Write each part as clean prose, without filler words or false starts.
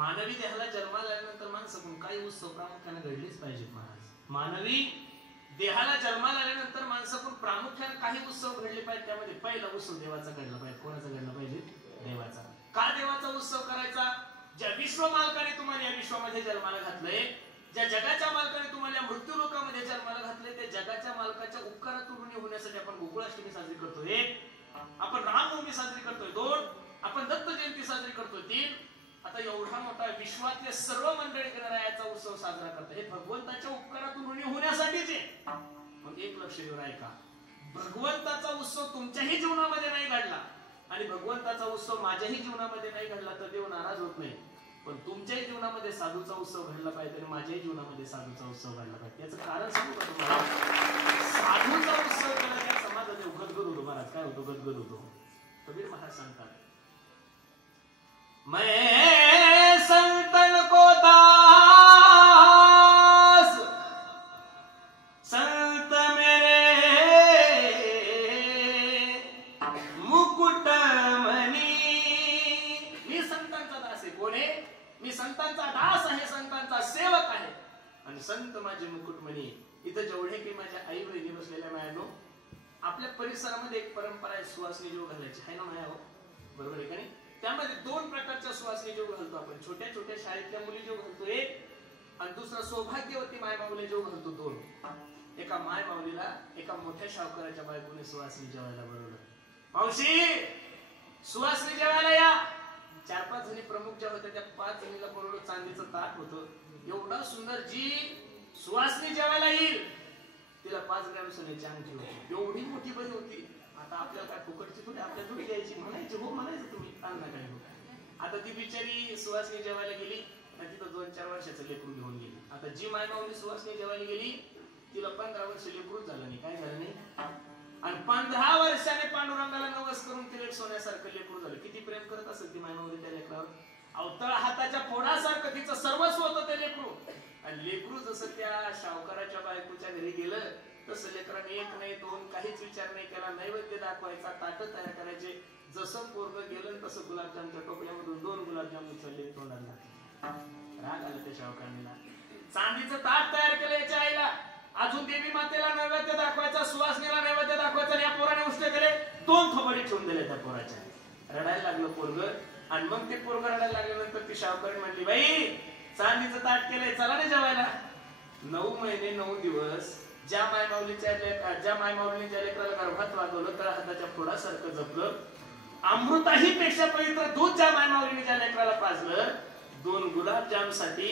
मानवी देहाला जन्माला आल्यानंतर माणसाकडून काही उत्सव प्रामुख्याने घडलेच पाहिजेत महाराज. मानवी देहाला जन्माला आल्यानंतर माणसाकडून प्रामुख्याने काही उत्सव घडले पाहिजे. त्यामध्ये पहिला उत्सव देवाचा घडला पाहिजे. कोणाचा घडला पाहिजे? देवाचा. का देवाचा उत्सव करायचा? ज्या विश्व मालकाने तुम्हाला या विश्वामध्ये जन्माला घातलंय, ज्या जगाच्या मालकाने तुम्हाला या मृत्यू लोकामध्ये जन्माला घातलंय, त्या जगाच्या मालकाच्या उपकारातून ऋणी होण्यासाठी आपण गोकुळाष्टमी साजरी करतोय. 1 आपण रामनवमी साजरी करतोय. 2 आपण दत्त जयंती साजरी करतोय. 3 आता एवढा मोठा विश्वातले सर्व मंडळी गणरायाचा उत्सव साजरा करतात. हे भगवंताच्या उपकारातून ऋणी होण्यासाठीच आहे. मग एक लक्ष देऊन ऐका, भगवंताचा उत्सव तुमच्याही जीवनामध्ये नाही घडला आणि भगवंताचा उत्सव माझ्याही जीवनामध्ये नाही घडला तर देव नाराज होत नाही. पण तुमच्याही जीवनामध्ये साधूचा उत्सव घडला पाहिजे आणि माझ्याही जीवनामध्ये साधूचा उत्सव घडला पाहिजे. याचं कारण सांगू का तुम्हाला? साधूचा उत्सव केला त्या समाजात गदगद होतो महाराज. काय होतो? गदगद होतो. कबीर महाराज सांगतात, मैं संतन को दास संत मेरे मुकुट मनी. मी संतांचा दास आहे. कोण आहे? मी संतांचा दास आहे, संतांचा सेवक आहे आणि संत माझे मुकुटमणी. इथं जेवढे की माझ्या आई बहिणी बसलेल्या मायानो, आपल्या परिसरामध्ये एक परंपरा आहे सुवासनी जेव घालायची आहे ना माया हो, बरोबर आहे का नाही? त्यामध्ये 2 प्रकारच्या सुवासनी जेव घालतो आपण. छोट्या छोट्या शाळेतल्या मुली जेव घालतो 1 आणि दुसरा सौभाग्यवती माय माऊली जेव घालतो 2. एका माय माऊलीला एका मोठ्या शावकराच्या बायकोने सुवासनी जेवायला बोलवलं. मावशी सुवासनी जेवायला या. 4-5 जणी प्रमुख ज्या होत्या त्या 5 जणीला बोलवलं. चांदीचं ताट होतं. एवढा सुंदर जी सुवासनी जेवायला येईल तिला 5 ग्रॅम सोन्याची अंगठी होती. एवढी मोठी बाई होती. आता आपल्याला काय फुकटची थोडी आपल्या थोडी द्यायची. म्हणायची हो, म्हणायचं तुम्ही आणला काय हो. आता ती बिचारी सुवासनी जेवायला गेली आणि तिथं 2-4 वर्षाचं लेकरू घेऊन गेली. आता जी माय माऊली सुवासनी जेवायला गेली तिला 15 वर्ष लेकरूच झालं नाही. काय झालं नाही? आणि 15 वर्षाने पांडुरंगाला नवस करून तिला सोन्यासारखं लेकरू झालं. किती प्रेम करत असेल ती माय माऊली त्या लेकरावर. अवतळ हाताच्या फोडासारखं तिचं सर्वस्व होतं ते लेकरू. आणि लेकरू जसं त्या शावकाराच्या बायकोच्या घरी गेलं तसं लेकराने 1 नाही 2 काहीच विचार नाही केला. नैवेद्य दाखवायचा, ताट तयार करायचे. जसं पोरगं गेलं तसं गुलाबजामच्या टोपल्यामधून 2 गुलाबजाम उचलले तोंडात घातले. राग आला त्या शावकाराला. चांदीचं ताट तयार केलं याच्या आईला. अजून देवी मातेला नैवेद्य दाखवायचा, सुवासनीला नैवेद्य दाखवायचा. या पोराने उष्टे केले. 2 थोबडी ठेवून दिले त्या पोराच्या. रडायला लागलं पोरगं. आणि मग ते पोरगं रडायला लागल्यानंतर ती शावकारी म्हणली, बाई चांदीचं ताट केलंय, चला नाही जेवायला. 9 महिने 9 दिवस ज्या माय माऊलीने ज्या लेकराला गर्भात वागवलं त्या हाताच्या फोडासारखं जपलं. अमृताही पेक्षा पवित्र दूध ज्या माय माऊलीने ज्या लेकराला पाजलं. 2 गुलाबजाम साठी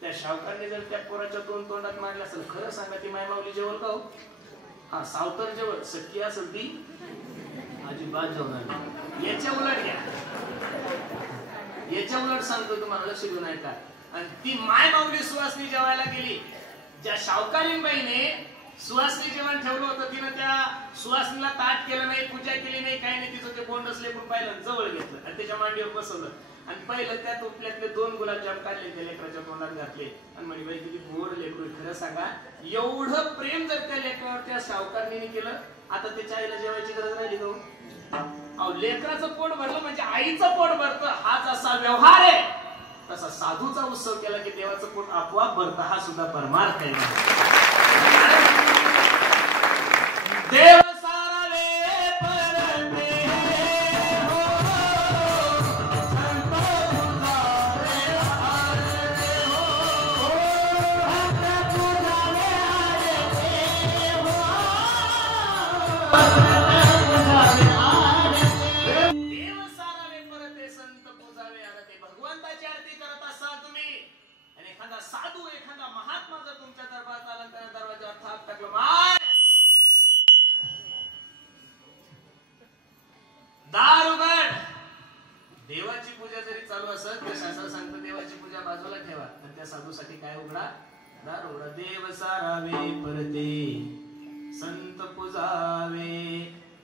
त्या शावकाने जर त्या पोराच्या 2 तोंडात मारलं असेल, खरं सांगा ती माय माऊली जेवल का हो? हा, सावतर जेवल. सख्खी असेल ती अजिबात जेवणार नाही. याच्या उलट घ्या, याच्या उलट सांगतो तुम्हाला, लक्ष देऊन ऐका. आणि ती माय माऊली सुवासनी जेवायला गेली. ज्या शावकारीनबाईने सुवासनी जेवण ठेवलं होतं तिनं त्या सुवासनीला ताट केलं नाही, पूजा केली नाही, काही नाही. तिचं ते बोंडस लेकरून पाहिलं, जवळ घेतलं आणि त्याच्या मांडीवर बसवलं आणि पहिलं त्या टोपल्यातले 2 गुलाबजाम काढले, त्या लेकराच्या तोंडात घातले आणि म्हणे, बाई किती गोड लेकरू. खरं सांगा, एवढं प्रेम जर त्या लेकरावर त्या शावकारीने केलं, आता त्याच्या आईला जेवायची गरज राहिली का? अहो, लेकराचं पोट भरलं म्हणजे आईचं पोट भरतं. हा जसा व्यवहार आहे तसा साधूचा उत्सव केला की देवाचं पोट आपोआप भरतं. हा सुद्धा परमार्थ आहे. देव साधू एखादा महात्मा जर तुमच्या दरबारात आला त्याने दरवाजावर थाप टाकलं, माय दार उघड. देवाची पूजा जरी चालू असत तर शास्त्र सांगतं देवाची पूजा बाजूला ठेवा आणि त्या साधूसाठी काय उघडा? दार उघडा. देव सारावे परते संत पुजावे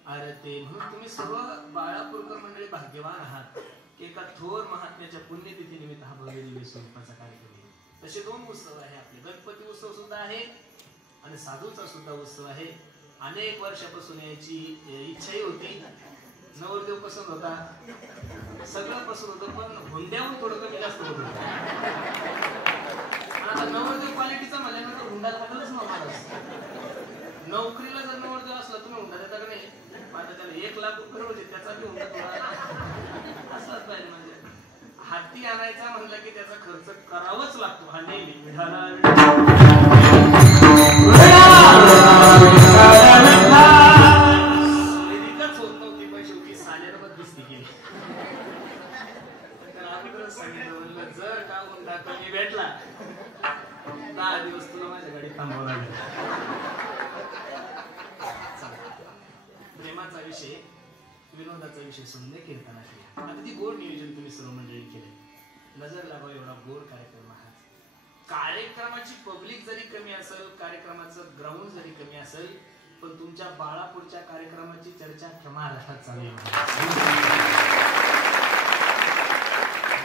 आरते. म्हणून तुम्ही सर्व बाळापूरकर मंडळी भाग्यवान आहात की एका थोर महात्म्याच्या पुण्यतिथी निमित्त हा भव्य दिव्य स्वरूपाचा कार्यक्रम. तसे 2 उत्सव आहे आपले. गणपती उत्सव सुद्धा आहे आणि साधूचा सुद्धा उत्सव आहे. अनेक वर्षापासून याची इच्छाही होती. नवरदेव पसंत होता, सगळं पसंत होतं, पण हुंड्याहून थोडं कमी जास्त होत. नोकरीला जर नवरदेव असला तुम्ही हुंडा देता का नाही? माझा त्याला 1 लाख रुपये रोज आहे, त्याचा बी हुंडा तुम्हाला असलाच पाहिजे. म्हणजे हाती आणायचा म्हणलं की त्याचा खर्च करावाच लागतो. हा नेहमी होत नव्हती पण शेवटी साल्याला दिसती गेली. तर सांगितलं म्हणलं जर का हुंडा कमी भेटला 10 दिवस तुला माझ्या गाडी थांबवावं लागेल. प्रेमाचा विषय, विनोदाचा विषय समजे कीर्तनाचे. अगदी गोड नियोजन तुम्ही सर्व मंडळी केले. नजर लावा एवढा गोड कार्यक्रम आहे. कार्यक्रमाची पब्लिक जरी कमी असेल, कार्यक्रमाचं ग्राउंड जरी कमी असेल, पण तुमच्या बाळापूरच्या कार्यक्रमाची चर्चा अख्ख्या महाराष्ट्रात चालू आहे.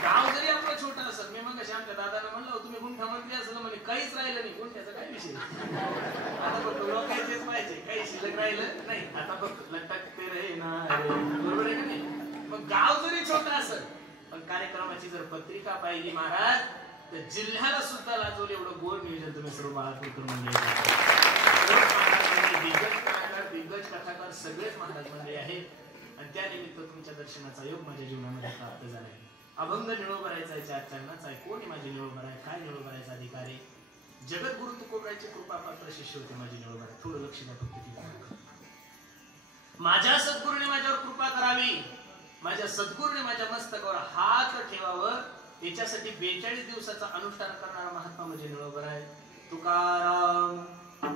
गाव जरी आपलं छोटं असेल, मी मग आमच्या दादाला म्हणलं तुम्ही गुंठा मंत्री असेल म्हणे, काहीच राहिलं नाही. गुंठ्याचा काय विषय आता फक्त लोकांचेच पाहिजे, काही शिल्लक राहिलं नाही. आता फक्त लटकते रे ना, बरोबर आहे का नाही? मग गाव जरी छोटं असेल, पण कार्यक्रमाची जर पत्रिका पाहिली महाराज तर जिल्ह्याला सुद्धा लाजवल एवढं गोड नियोजन तुम्ही सर्व बाळापूरकर मंडळी, दिग्गज कथाकार सगळेच महाराज मंडळी आहेत. आणि त्यानिमित्त तुमच्या दर्शनाचा योग माझ्या जीवनामध्ये प्राप्त झाला आहे. अभंग निळोबरायचा आहे, 4 चरणाचा आहे. कोण आहे माझे निळोबर आहे? काय निळोबरायचा अधिकार आहे? जगद्गुरु तुकोबरायचे कृपा पात्र शिष्य होते माझे निळोबर आहे. थोडं लक्ष द्या फक्त. माझ्या सद्गुरूने माझ्यावर कृपा करावी, माझ्या सद्गुरूने माझ्या मस्तकावर हात ठेवावं, याच्यासाठी 42 दिवसाचा अनुष्ठान करणारा महात्मा म्हणजे निळोबर आहे. तुकाराम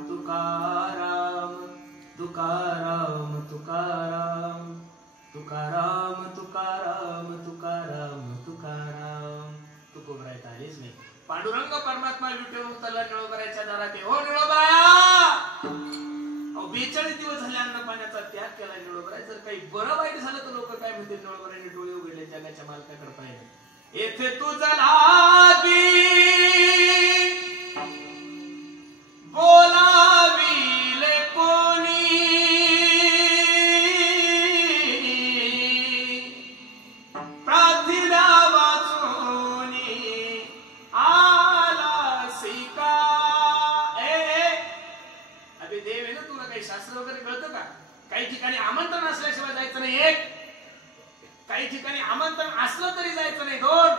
तुकाराम तुकाराम तुकाराम तुकाराम तुकाराम तुकाराम तुकाराम. तुकोबरायत आलेच नाही. पांडुरंग परमात्मा विठ्ठल उतरला निळोबरायच्या दारात. हो निळोबराया, 42 दिवस झाले अन्न पाण्याचा त्याग केला निळोबराय. जर काही बरं वाईट झालं तर लोक काय म्हणतील? निळोबराने डोळे उघडले, जगाच्या मालकाकडे पाहिले. येथे तुझा लागी बोलाविले कोणी, प्रार्थना वाचोनी आला सिका. अबे देव आहे ना, तुला काही शास्त्र वगैरे कळतं का? काही ठिकाणी आमंत्रण असल्याशिवाय जायचं नाही 1, काही ठिकाणी आमंत्रण असलं तरी जायचं नाही 2,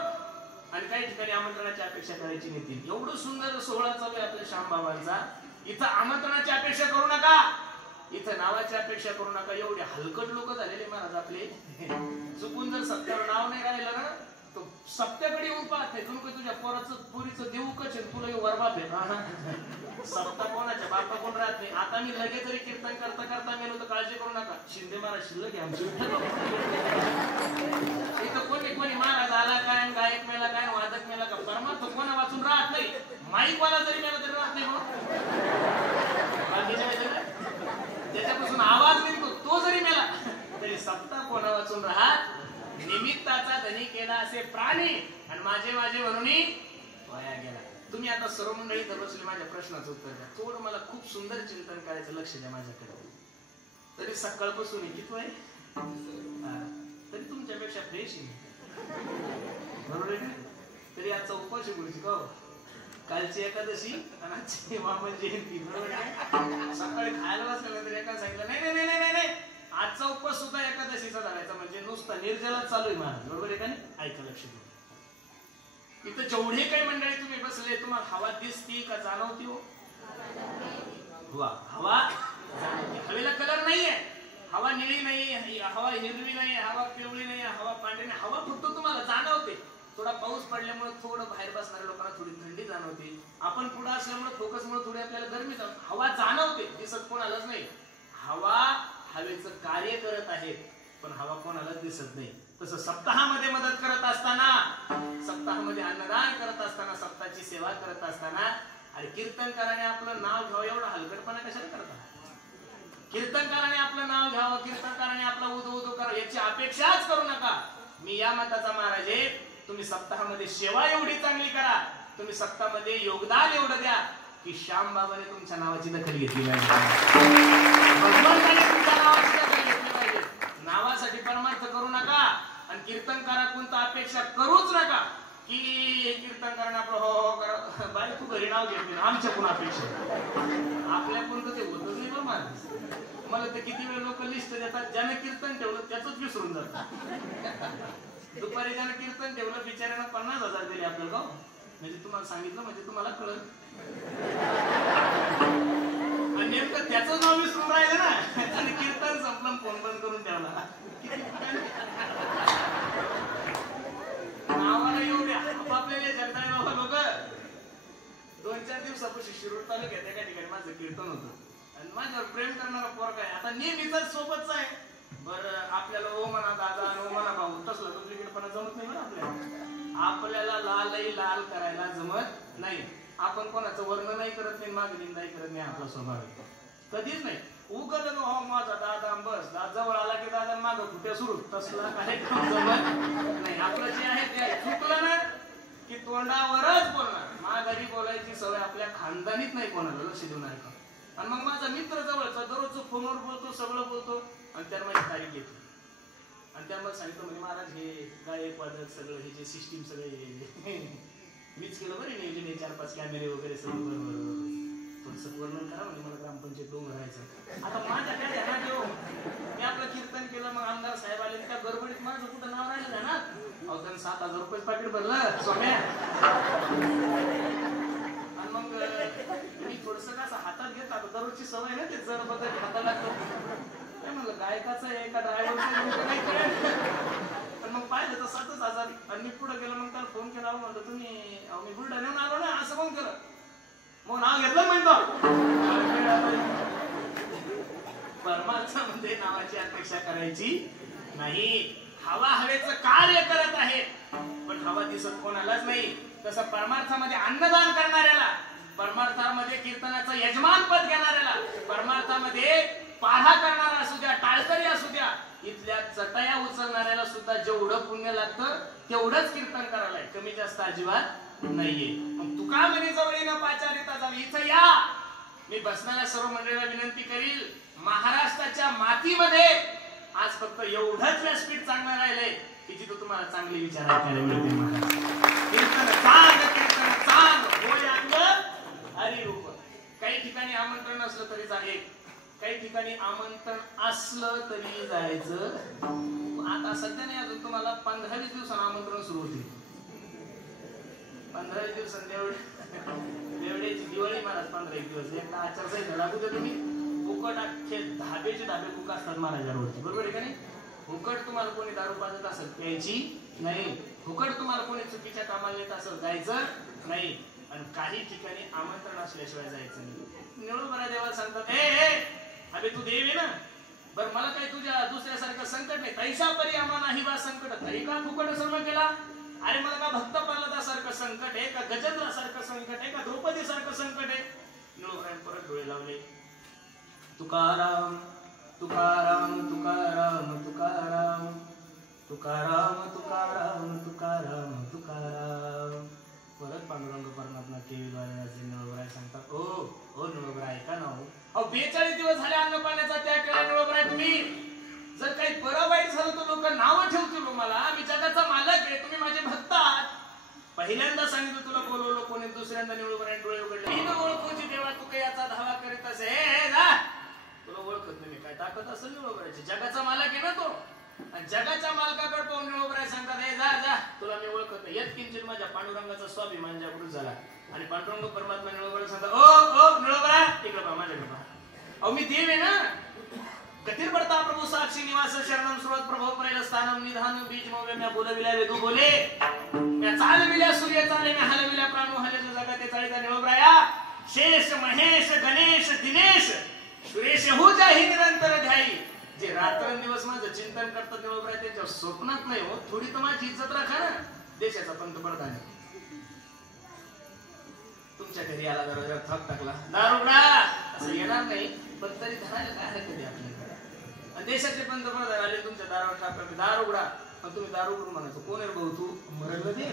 आणि काही ठिकाणी आमंत्रणाची अपेक्षा करायची नाही 3. एवढं सुंदर सोहळा चालू आहे आपल्या श्यामबाबांचा. इथं आमंत्रणाची अपेक्षा करू नका, इथं नावाची अपेक्षा करू नका. एवढे हलकट लोक झालेले महाराज आपले. चुकून जर सत्यावर नाव नाही राहिलं ना, तो सत्याकडे येऊन पाहत नाही. तुम्ही तुझ्या पोरीचं देऊ कच तुला वरबाप आहे. सत्ता कोणाच्या बापा कोण राहत नाही. आता मी लगेच जरी कीर्तन करता करता मेलो तर काळजी करू नका, शिंदे महाराज शिल्लक आहे आमची. इथं कोणी महाराज आला काय, गायक मेला काय, वादक मेला का, परमार्थ कोणा वाचून राहत नाही. माईक वाला जरी मेला तरी राहत नाही. त्याच्यापासून आवाज निघतो तो जरी मेला तरी सत्ता कोणा वाचून राहत. निमित्ताचा धनी केला असे प्राणी, आणि माझे माझे म्हणून वाया गेला. तुम्ही आता सर्व मंडळी इथं बसले, माझ्या प्रश्नाचं उत्तर द्या. थोडं मला खूप सुंदर चिंतन करायचं, लक्ष द्या माझ्याकडे. तरी सकाळपासून किती आहे तरी तुमच्यापेक्षा फ्रेश आहे, बरोबर आहे. तरी आजचा उपवास गुरुजी का, कालची एकादशी आणि आजची वामन जयंती, बरोबर आहे. सकाळी खायला बसल्यानंतर एका सांगितलं नाही नाही नाही नाही, आजचा उपवास सुद्धा एकादशीचा धरायचा, म्हणजे नुसता निर्जलाच चालू आहे महाराज, बरोबर आहे का नाही? ऐका लक्ष द्या. इथं जेवढे काही मंडळी तुम्ही बसले, तुम्हाला हवा दिसती का जाणवती? हो हवा जाणवती. हवेला कलर नाहीये, हवा निळी नाही, हवा हिरवी नाही, हवा पिवळी नाही, हवा पांढरी नाही. हवा फक्त तुम्हाला जाणवते. थोडा पाऊस पडल्यामुळे थोडं बाहेर बसणाऱ्या लोकांना थोडी थंडी जाणवते. आपण पुढे असल्यामुळे फोकसमुळे थोडी आपल्याला गरमी जाणवते. हवा जाणवते, दिसत कोणालाच नाही. हवा हवेचं कार्य करत आहेत, पण हवा कोणालाच दिसत नाही. तसं सप्ताहामध्ये मदत करत असताना, सप्ताहामध्ये अन्नदान करत असताना, सप्ताहाची सेवा करत असताना, अरे कीर्तनकाराने आपलं नाव घ्यावं एवढा हलकटपणा कशाला करता? कीर्तनकाराने आपलं नाव घ्यावं, कीर्तनकाराने आपला उदो उदो करावं याची अपेक्षाच करू नका. मी या मताचा महाराज आहे. तुम्ही सप्ताहामध्ये सेवा एवढी चांगली करा, तुम्ही सप्ताहामध्ये योगदान एवढं द्या की श्यामबाबाने तुमच्या नावाची दखल घेतली पाहिजे, भगवंताने तुमच्या नावाची दखल घेतली पाहिजे. नावासाठी परमार्थ करू नका आणि कीर्तनकाराकडून तर अपेक्षा करूच नका. की कीर्तन करणं आपलं हो हो करा. बाई तू घरी नाव घेतले आमच्या कोण अपेक्षा आपल्याकडून तर ते होतच नाही बरं माझं. मला ते किती वेळ लोक लिस्ट देतात, ज्याने कीर्तन ठेवलं त्याच विसरून जातात. दुपारी ज्यानं कीर्तन ठेवलं बिचाऱ्यानं 50,000 दिले आपल्याला गाव, म्हणजे तुम्हाला सांगितलं म्हणजे तुम्हाला कळलं. आणि नेमकं त्याचं नाव विसरून राहिलं ना, आणि कीर्तन संपलं फोन बंद करून ठेवला. नावाला एवढे आपल्याला जगताय बाबा लोक. 2-4 दिवसापासून शिरूर तालुक्यात एका ठिकाणी माझं कीर्तन होतं आणि माझ्यावर प्रेम करणारा पोरगा आहे. आता नेहमीच सोबतच आहे. बरं आपल्याला ओ म्हणा दादा आणि ओ म्हणा भाऊ तसलं डुप्लिकेटपणा जमत नाही बरं. आपल्याला लालही लाल करायला जमत नाही. आपण कोणाचं वर्ण नाही करत नाही, मागणी नाही करत नाही. आपला स्वभाव आहे कधीच नाही. उगत हो माझा दादा बस जवळ आला की दादा माग कुठे सुरू तसला कार्यक्रम जमत नाही. आपलं जे आहे ते चुकलं ना की तोंडावरच बोलणार. माघारी बोलायची सवय आपल्या खानदानीत नाही कोणाला, लक्ष देऊन ऐका. आणि मग माझा मित्र जवळचा दररोज फोनवर बोलतो, सगळं बोलतो आणि त्याला माझी तारीख घेतो आणि त्यामुळे सांगितलं म्हणजे महाराज हे गायक वादक सगळं हे जे सिस्टीम सगळे मीच केलं बरं नियोजन. 4-5 कॅमेरे वगैरे सगळं बरोबर थोडंसं वर्णन करा म्हणजे मला ग्रामपंचायत डोंगर राहायचं. आता माझ्या काय ध्यानात येऊ, मी आपलं कीर्तन केलं, मग आमदार साहेब आले त्या गडबडीत माझं कुठं नाव राहिलं ध्यानात. अहो त्यांनी 7,000 रुपये पाकिट भरलं सोन्या. आणि मग मी थोडस कसं हातात घेत आता दररोजची सवय ना ते जर बघत हाताला लागतं. काय म्हणलं गायकाचं आहे का ड्रायव्हरचं नाही कळेल. पण मग पाहिलं तर 7,000. आणि मी पुढे गेलो, मग त्याला फोन केला. म्हणतो तुम्ही मी बुलढाण्याहून आलो ना, असं कोण केलं. मग नाव घेतलं म्हणतो. परमात्मा मध्ये नावाची अपेक्षा करायची नाही. हवा हवेचं कार्य करत आहे पण हवा दिसत कोणालाच नाही. तसं परमार्थामध्ये अन्नदान करणाऱ्याला, परमार्थामध्ये कीर्तनाचं यजमानपद घेणाऱ्याला, परमार्थामध्ये पाढा करणारा असू द्या, टाळकरी असू द्या, इथल्या चटया उचलणाऱ्याला सुद्धा जेवढं पुण्य लागतं तेवढंच कीर्तन करायला, कमी जास्त अजिबात नाहीये. मग तुका म्हणे जवळ न पाचारिता जावी. इथं या. मी बसणाऱ्या सर्व मंडळीला विनंती करील, महाराष्ट्राच्या मातीमध्ये आज फक्त एवढंच व्यासपीठ चांगलं राहिलंय की जिथं तुम्हाला चांगले विचार ऐकायला मिळते. महाराज कीर्तन चांग, कीर्तन चांग होय अंग हरी रूप. काही ठिकाणी आमंत्रण असलं तरी जाईल, काही ठिकाणी आमंत्रण असलं तरी जायचं. आता सध्या नाही, अजून तुम्हाला 15-20 दिवसांना आमंत्रण सुरू होते. 15 दिवसांनी एवढ्याची दिवाळी महाराज 15 दिवस एकदा आचारसंहिता लागू दे. तुम्ही फुकट अख्खे धाबेचे धाबे बुक असतात महाराजांवरती, बरोबर आहे का नाही. फुकट तुम्हाला कोणी दारू पाजत असेल प्यायची नाही. फुकट तुम्हाला कोणी चुकीच्या कामाला येत असेल जायचं नाही. आणि काही ठिकाणी आमंत्रण असल्याशिवाय जायचं नाही. निळोबरा देवाला सांगतात अबे तू देव आहे ना, बरं मला काही तुझ्या दुसऱ्यासारखं संकट नाही. तैसा परी आम्हा नाही बा संकट, तरी का फुकट सर्व केला. अरे मला का भक्त प्रल्हादासारखं संकट आहे का, गजेंद्रासारखं संकट आहे का, द्रौपदी सारखं संकट आहे. निळोबराने परत डोळे लावले. तुकाराम तुकाराम तुकाराम तुकाराम तुकाराम तुकाराम तुकाराम तुकाराम. परत पांडुरंग परमात्मा केविलवाल्याचे निळोबराय सांगतात, ओ निळोबराय का नाव. अहो 42 दिवस झाले अन्न पाण्याचा त्याग केला निळोबराय तुम्ही. जर काही बरं वाईट झालं तर लोक नावं ठेवतील मला. मी जगाचा मालक आहे, तुम्ही माझे भक्त आहात. पहिल्यांदा सांगितलं तुला बोलवलं कोणी, दुसऱ्यांदा निळोबराय डोळे उघडले. ही न ओळखूची देवा तू काही याचा धावा करीत असे. तुला ओळखत नाही, काय ताकद असेल निळोबरायची. जगाचा मालक आहे ना तो. आणि जगाच्या मालकाकडे पाहून निळोबराय सांगतात जा तुला मी ओळखत नाही. यत किंचित माझ्या पांडुरंगाचा स्वाभिमान जागृत झाला. आणि पांडुरंग परमात्मा निळोबराय सांगतात ओ निळोबराय इकडे पहा माझ्याकडे पहा. अहो मी देव आहे ना. गतीर पडता प्रभू साक्षी निवास शरणम सुरत प्रभो प्रेल स्थानम निधान बीज मोवे म्या बोलविल्या वेदू बोले म्या चालविल्या सूर्य चाले म्या हलविल्या प्राणू हले जगाते चाळीता निळोबराया. शेष महेश गणेश दिनेश सुरेश हो जाही निरंतर ध्याई. जे रात्रंदिवस माझं चिंतन करतात निळोबराय त्यांच्या स्वप्नात नाही हो. थोडी तर माझी इज्जत राखा ना. देशाचा पंतप्रधान तुमच्या घरी आला, जरा थक टाकला, दारुगडा असं येणार नाही, पण तरी धरायला काय हरकत आहे आपल्याकडे. आणि देशाचे पंतप्रधान आले तुमच्या दारावर टाकले दारुगडा, पण तुम्ही दारुगडू म्हणायचं कोण आहे भाऊ तू मरल दे.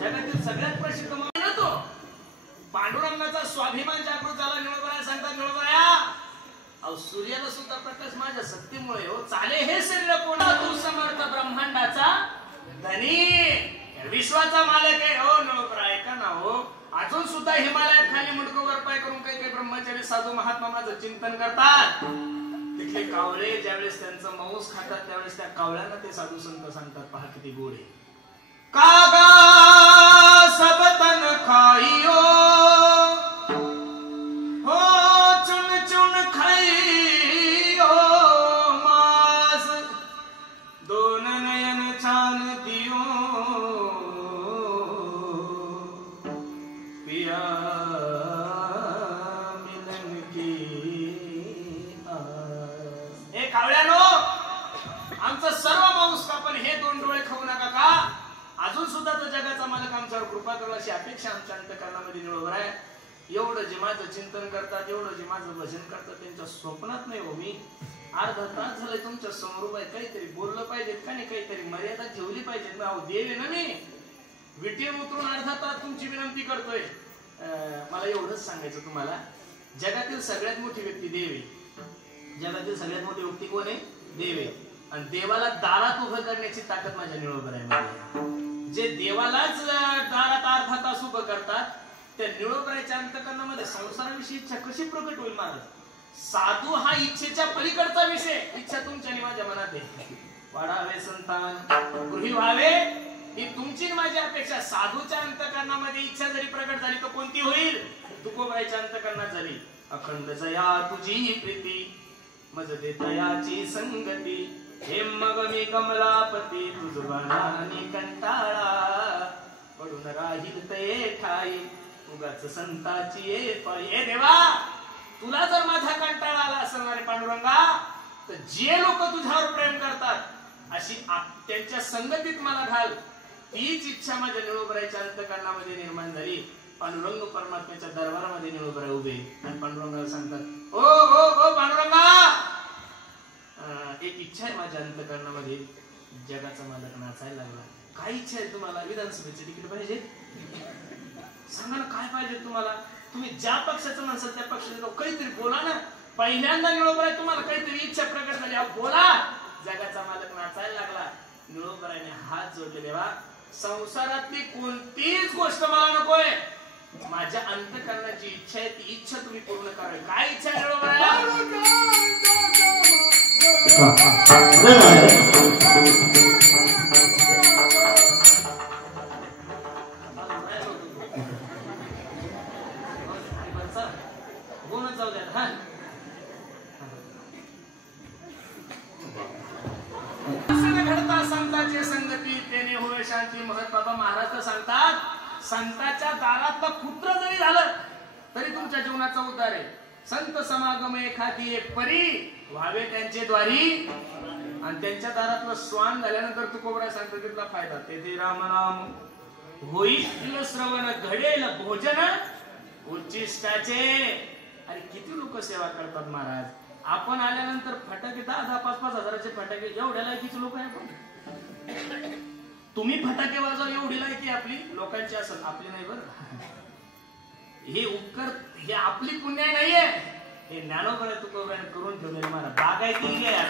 जगातील सगळ्यात प्रसिद्ध माणूस तो. पांडुरंगाचा स्वाभिमान जागृत झाला. निळोबराय सांगतात निळोबराया अहो सूर्याला सुद्धा प्रकाश माझ्या शक्तीमुळे हो चाले हे शरीर कोणा तू समर्थ ब्रह्मांडाचा धनी विश्वाचा मालक आहे हो नळोबरा. ऐका ना हो, अजून सुद्धा हिमालयात खाली मुंडकोवर पाय करून काही काही ब्रह्मचारी साधू महात्मा माझं चिंतन करतात. तिथले कावळे ज्यावेळेस त्यांचं मांस खातात त्यावेळेस त्या कावळ्यांना ते साधू संत सांगतात, पहा किती गोड आहे. कागा सब तन खाइयो हो चुन चुन खाइयो मांस, दोन नयन छान दियो पिया मिलन की आस. हे कावळ्यानो, आमचं सर्व मांस का पण हे दोन डोळे खाऊ नका का? अजून सुद्धा तो जगाचा मालक आमच्यावर कृपा करू अशी अपेक्षा आमच्या अंतःकरणामध्ये निळोबर आहे. एवढं जे माझं चिंतन करतात, एवढं जे माझं भजन करतात, त्यांच्या स्वप्नात नाही हो मी. अर्धा तास झाले तुमच्या समोर उभा आहे, काहीतरी बोललं पाहिजेत का नाही, काहीतरी मर्यादा ठेवली पाहिजेत. अहो देव आहे ना मी, विटेवर उतरून अर्धा तास तुमची विनंती करतोय. मला एवढंच सांगायचं तुम्हाला, जगातील सगळ्यात मोठी व्यक्ती देव आहे. जगातील सगळ्यात मोठी व्यक्ती कोण आहे? देव आहे. आणि देवाला दारात उभं करण्याची ताकद माझ्या निळोबर आहे. जे देवालाच दारात अर्धा तास उभं करतात त्या निळोबराच्या अंतःकरणामध्ये संसाराविषयी इच्छा कशी प्रकट होईल महाराज? साधू हा इच्छेच्या पलीकडचा विषय. इच्छा तुमच्या आणि माझ्या मनात आहे. वाढावे संतान, गृही व्हावे, ही तुमची माझी अपेक्षा. साधूच्या अंतःकरणामध्ये इच्छा जरी प्रकट झाली तर कोणती होईल? तुकोबाईच्या अंतःकरणात झाली. अखंड जया तुझी प्रीती मज देतयाची संगती, हे मग मी कमलापती तुझबानी कंटाळा, पडून राहील ते ठाई उगाच संताची ये पायी. हे देवा, तुला जर माझा कंटाळा आला असेल रे पांडुरंगा, तर जे लोक तुझ्यावर प्रेम करतात अशी त्यांच्या संगतीत मला घाल. तीच इच्छा माझ्या निळोबराच्या अंतःकरणामध्ये निर्माण झाली. पांडुरंग परमात्म्याच्या दरबारामध्ये निळोबरा उभे आणि पांडुरंगाला सांगतात, ओ ओ ओ पांडुरंगा, एक इच्छा आहे माझ्या अंतःकरणामध्ये. जगाचा मालक नाचायला लागला. काय इच्छा आहे तुम्हाला? विधानसभेचे तिकीट पाहिजे? सांगा ना काय पाहिजे तुम्हाला. तुम्ही ज्या पक्षाचं म्हणसाल त्या पक्षाचं काहीतरी बोला ना. पहिल्यांदा निळोबराय तुम्हाला काहीतरी इच्छा प्रकट झाली, बोला. जगाचा मालक नाचायला लागला. निळोबराने हात जोडले, देवा संसारातली कोणतीच गोष्ट मला नकोय, माझ्या अंतःकरणाची इच्छा आहे ती इच्छा तुम्ही पूर्ण करावी. काय इच्छा आहे निळोबराय? बोलत जाऊ द्या. हा घडता संतांची संगती तेने होय शांती. महत बाबा महाराज सांगतात, संतांच्या दारातलं कुत्र जरी झालं तरी तुमच्या जीवनाचा उद्धार आहे. संत समागम एखादी एक परी व्हावे त्यांचे द्वारी. आणि त्यांच्या दारातलं स्वान झाल्यानंतर तुकोबरा सांगतो तिथला फायदा. तेथे राम राम होईल श्रवण, घडेल भोजन उच्चिष्टाचे. अरे किती लोक सेवा करतात महाराज. आपण आल्यानंतर फटाके 10-10, 5-5 हजाराचे फटाके, एवढ्या लायकीचे लोक आहे आपण. तुम्ही फटाके वाजवा एवढी लायकी आपली लोकांची असेल, आपली नाही बरं. हे उपकार, हे आपली पुण्य नाहीये, हे ज्ञानोबरा तुकोबराने करून ठेवलेले महाराज. बागायती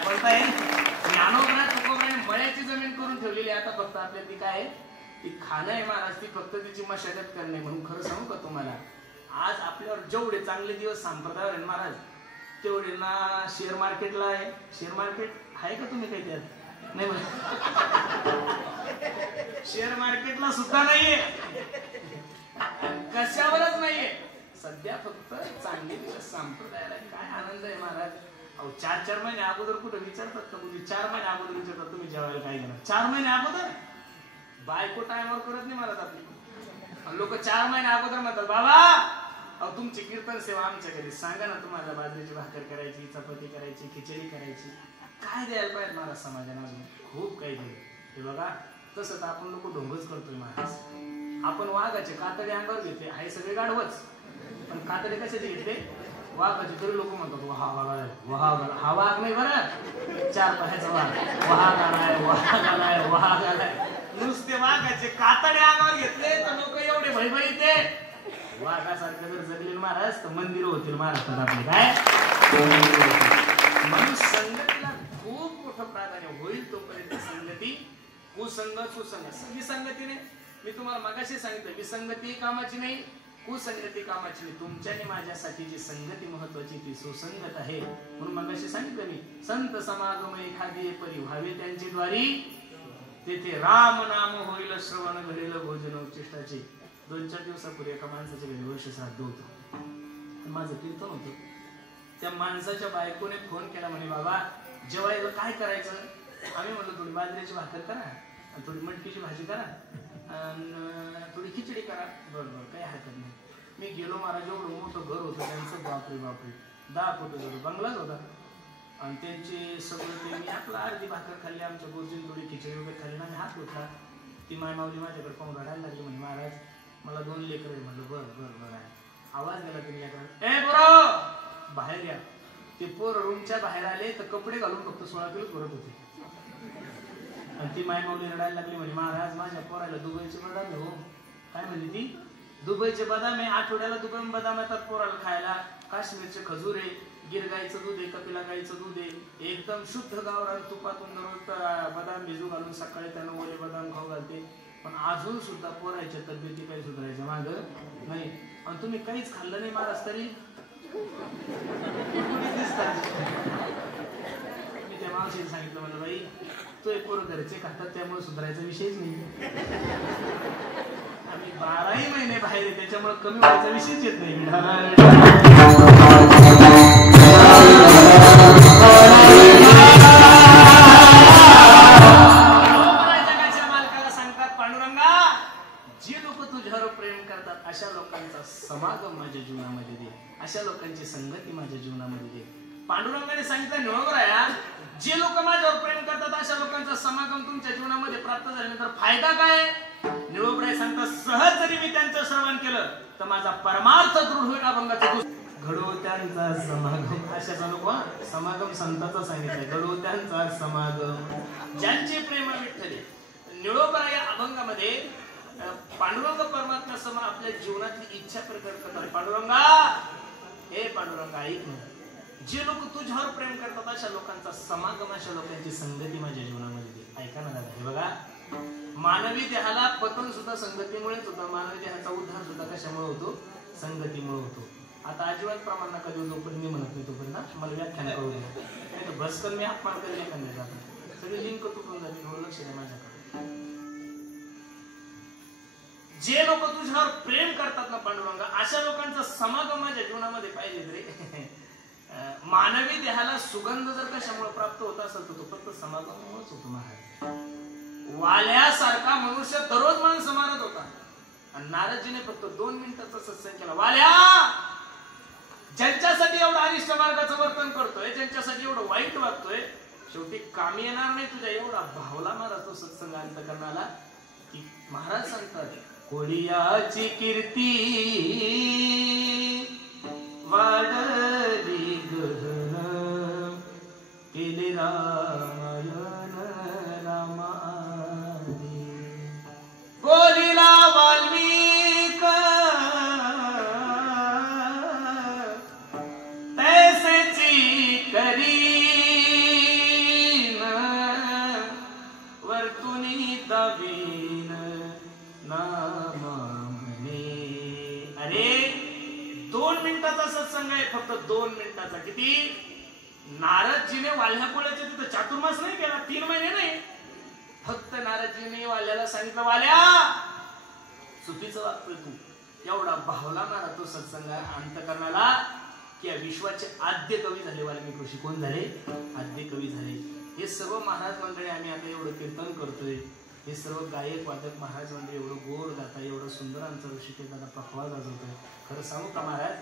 कोणता आहे? ज्ञानोबरा तुकोबराने मळ्याची जमीन करून ठेवलेली. आता फक्त आपल्या ती काय आहे? ती खाणं आहे महाराज. ती फक्त तिची मशागत करणे. म्हणून खरं सांगू का तुम्हाला, आज आपल्यावर जेवढे चांगले दिवस संप्रदायावर आहे महाराज, तेवढे ना शेअर मार्केटला आहे. शेअर मार्केट आहे का तुम्ही काही त्यात? नाही शेअर मार्केटला सुद्धा नाहीये, कशावरच नाहीये. सध्या फक्त चांगले दिवस संप्रदायाला. काय आनंद आहे महाराज. अहो 4-4 महिने अगोदर कुठं विचारतात का? तुम्ही 4 महिने अगोदर विचारतात तुम्ही जेवायला काय घेणार? 4 महिने अगोदर बायको टायमावर करत नाही महाराज आपली. लोक 4 महिने अगोदर म्हणतात, बाबा अहो तुमची कीर्तन सेवा आमच्या घरी सांगा ना, तुम्हाला बाजरीची भाकर करायची, चपाती करायची, खिचडी करायची. काय द्यायला पाहिजे महाराज समाजाला? अजून खूप काही द्यायला. हे बघा, तसं तर आपण लोक ढोंगच करतोय महाराज. आपण वाघाचे कातडे अंगावर घेतले, आहे सगळे गाढवच, पण कातडे कशाचे घेतले? वाघाचे. तरी लोक म्हणतात हा वाघ नाही बरं, 4 पायाचा वाघ. वाघ आलाय. नुसते वाघाचे कातडे अंगावर घेतले तर लोक एवढे भयभीते. वाघासारखं जर जगले महाराज तर मंदिर होतील महाराष्ट्रात आपले. काय म्हणून संगतीला खूप मोठं प्राधान्य. होईल तोपर्यंत संगती कुसंग सुसंग विसंगतीने मी तुम्हाला मगाशी सांगितलं, विसंगती कामाची नाही, कुसंगती कामाची नाही. तुमच्या आणि माझ्यासाठी जी संगती महत्वाची ती सुसंगत आहे. म्हणून मगाशी सांगितलं मी, संत समागम एखादी परी व्हावे त्यांची द्वारी, तेथे राम नाम होईल श्रवण घडेल भोजन उच्चिष्टाचे. 2-4 दिवसापूर्वी एका माणसाच्या घरी वर्ष श्राद्ध होतं, माझं कीर्तन होतं. त्या माणसाच्या बायकोने फोन केला, म्हणे बाबा जेवायला काय करायचं? आम्ही म्हणलो थोडी बाजरीची भाकर करा, थोडी मटकीची भाजी करा, थोडी खिचडी करा. बरोबर, काही हरकत नाही. मी गेलो, महाराज एवढं मोठं घर होतं त्यांचं, बापरे बापरे, 10 फुट बंगलाच होता. आणि त्यांचे सगळं ते, मी आपला अर्धी भाकर खाल्ली, आमच्या गुरुजीने थोडी खिचडी वगैरे खाल्ली ना, मी हात उठला. ती मायमावली माझ्याकडे पाहून रडायला लागली, म्हणे महाराज मला 2 लेकरं आहे. म्हणलं बरं बरं बरं आहे. आवाज गेला तुम्ही लेकरं, ए पोरं बाहेर या. ते पोर रूमच्या बाहेर आले तर कपडे घालून फक्त 16 किलो करत होते. आणि ती मायमावली रडायला लागली, म्हणजे महाराज माझ्या पोराला दुबईचे बदाम आहे हो. काय म्हणली ती? दुबईचे बदाम आहे, आठवड्याला दुबई बदाम येतात पोराला खायला. काश्मीरचे खजूर आहे, गिर गाईचं दूध आहे, कपिला गाईचं दूध आहे, एकदम शुद्ध गावरान तुपातून दररोज बदाम भिजू घालून सकाळी त्यांना ओले बदाम खाऊ घालते. पण अजून सुद्धा पोराच्या तब्येती काही सुधारायच्या माग नाही. आणि तुम्ही काहीच खाल्लं नाही महाराज तरी मी त्या मावशीने सांगितलं, म्हणलं बाई तो एक पोरं घरचे खातात त्यामुळे सुधारायचा विषयच नाही. आम्ही 12ही महिने बाहेर आहे त्याच्यामुळे कमी व्हायचा विषयच येत नाही. अशा लोकांचा समागम माझ्या जीवनामध्ये दे, अशा लोकांची संगती माझ्या जीवनामध्ये दे. पांडुरंगाने सांगितलं निळोबराया, जे लोक माझ्यावर प्रेम करतात अशा लोकांचा समागम तुमच्या जीवनामध्ये प्राप्त झाल्यानंतर फायदा काय? निळोबराय सांगतात, सहज जरी मी त्यांचं श्रवण केलं तर माझा परमार्थ दृढ होईल. अभंगाचा घडो त्यांचा समागम, अशाचा नको समागम संतांचा सांगितलाय. घडो त्यांचा समागम, ज्यांचे प्रेम विठ्ठले. निळोबराय या अभंगामध्ये पांडुरंग परमात्मा समोर आपल्या जीवनातली इच्छा प्रकट करतात. पांडुरंगा, हे पांडुरंगा ऐक ना, जे लोक तुझ्यावर प्रेम करतात अशा लोकांचा समागम, अशा लोकांची संगती माझ्या जीवनामध्ये दे. ऐका ना दादा, हे बघा, मानवी देहाला पतन सुद्धा संगतीमुळेच होतं. मानवी देहाचा उद्धार सुद्धा कशामुळे होतो? संगतीमुळे होतो. आता अजिबात प्रमाण नका देऊ, जोपर्यंत मी म्हणत नाही तोपर्यंत मला व्याख्यान करू द्या. नाही तर भस्कन मी अपमान करेल एखाद्या जातात, सगळी लिंक तुटून जाते. थोडं लक्ष द्या माझ्याकडे. जे लोक तुझ्यावर प्रेम करतात ना पांडुरंगा, अशा लोकांचा समागम माझ्या जीवनामध्ये पाहिजे रे. मानवी देहाला सुगंध जर कशामुळे प्राप्त होत असेल तर तो फक्त समागमामुळेच होतो महाराज. वाल्यासारखा मनुष्य दररोज माणसं मारत होता आणि नारदजीने फक्त 2 मिनिटाचा सत्संग केला. वाल्या, ज्यांच्यासाठी एवढं अनिष्ट मार्गाचं वर्तन करतोय, ज्यांच्यासाठी एवढं वाईट वागतोय, शेवटी कामी येणार नाही तुझ्या एवढा भावला महाराज तो सत्संग अंतकरणाला. की महाराज सांगतात, कोडियाची कीर्ती वाढली गहन, केले रामायण रामादी. बोलिला वाल्मिक तैसेची करीन, वर्तुनी दावीन नामा म्हणे. अरे 2 मिनिटाचा सत्संग आहे, फक्त 2 मिनिटाचा. किती? नारदजीने वाल्याकुळाच्या तिथं चातुर्मास नाही केला, 3 महिने नाही. फक्त नारदजीने वाल्याला सांगितलं, वाल्या चुकीचं वागतोय तू. एवढा भावला मारा तो सत्संग अंतकरणाला की विश्वाचे आद्य कवी झाले वाल्मिकी ऋषी. कोण झाले? आद्य कवी झाले. हे सर्व महाराज मंडळी आम्ही आता एवढं कीर्तन करतोय, हे सर्व गायक वादक महाराज मंडळी एवढं गोड गाता, एवढं सुंदर आमचा ऋषिकेश दादा पखवाज वाजवतोय. खरं सांगू का महाराज,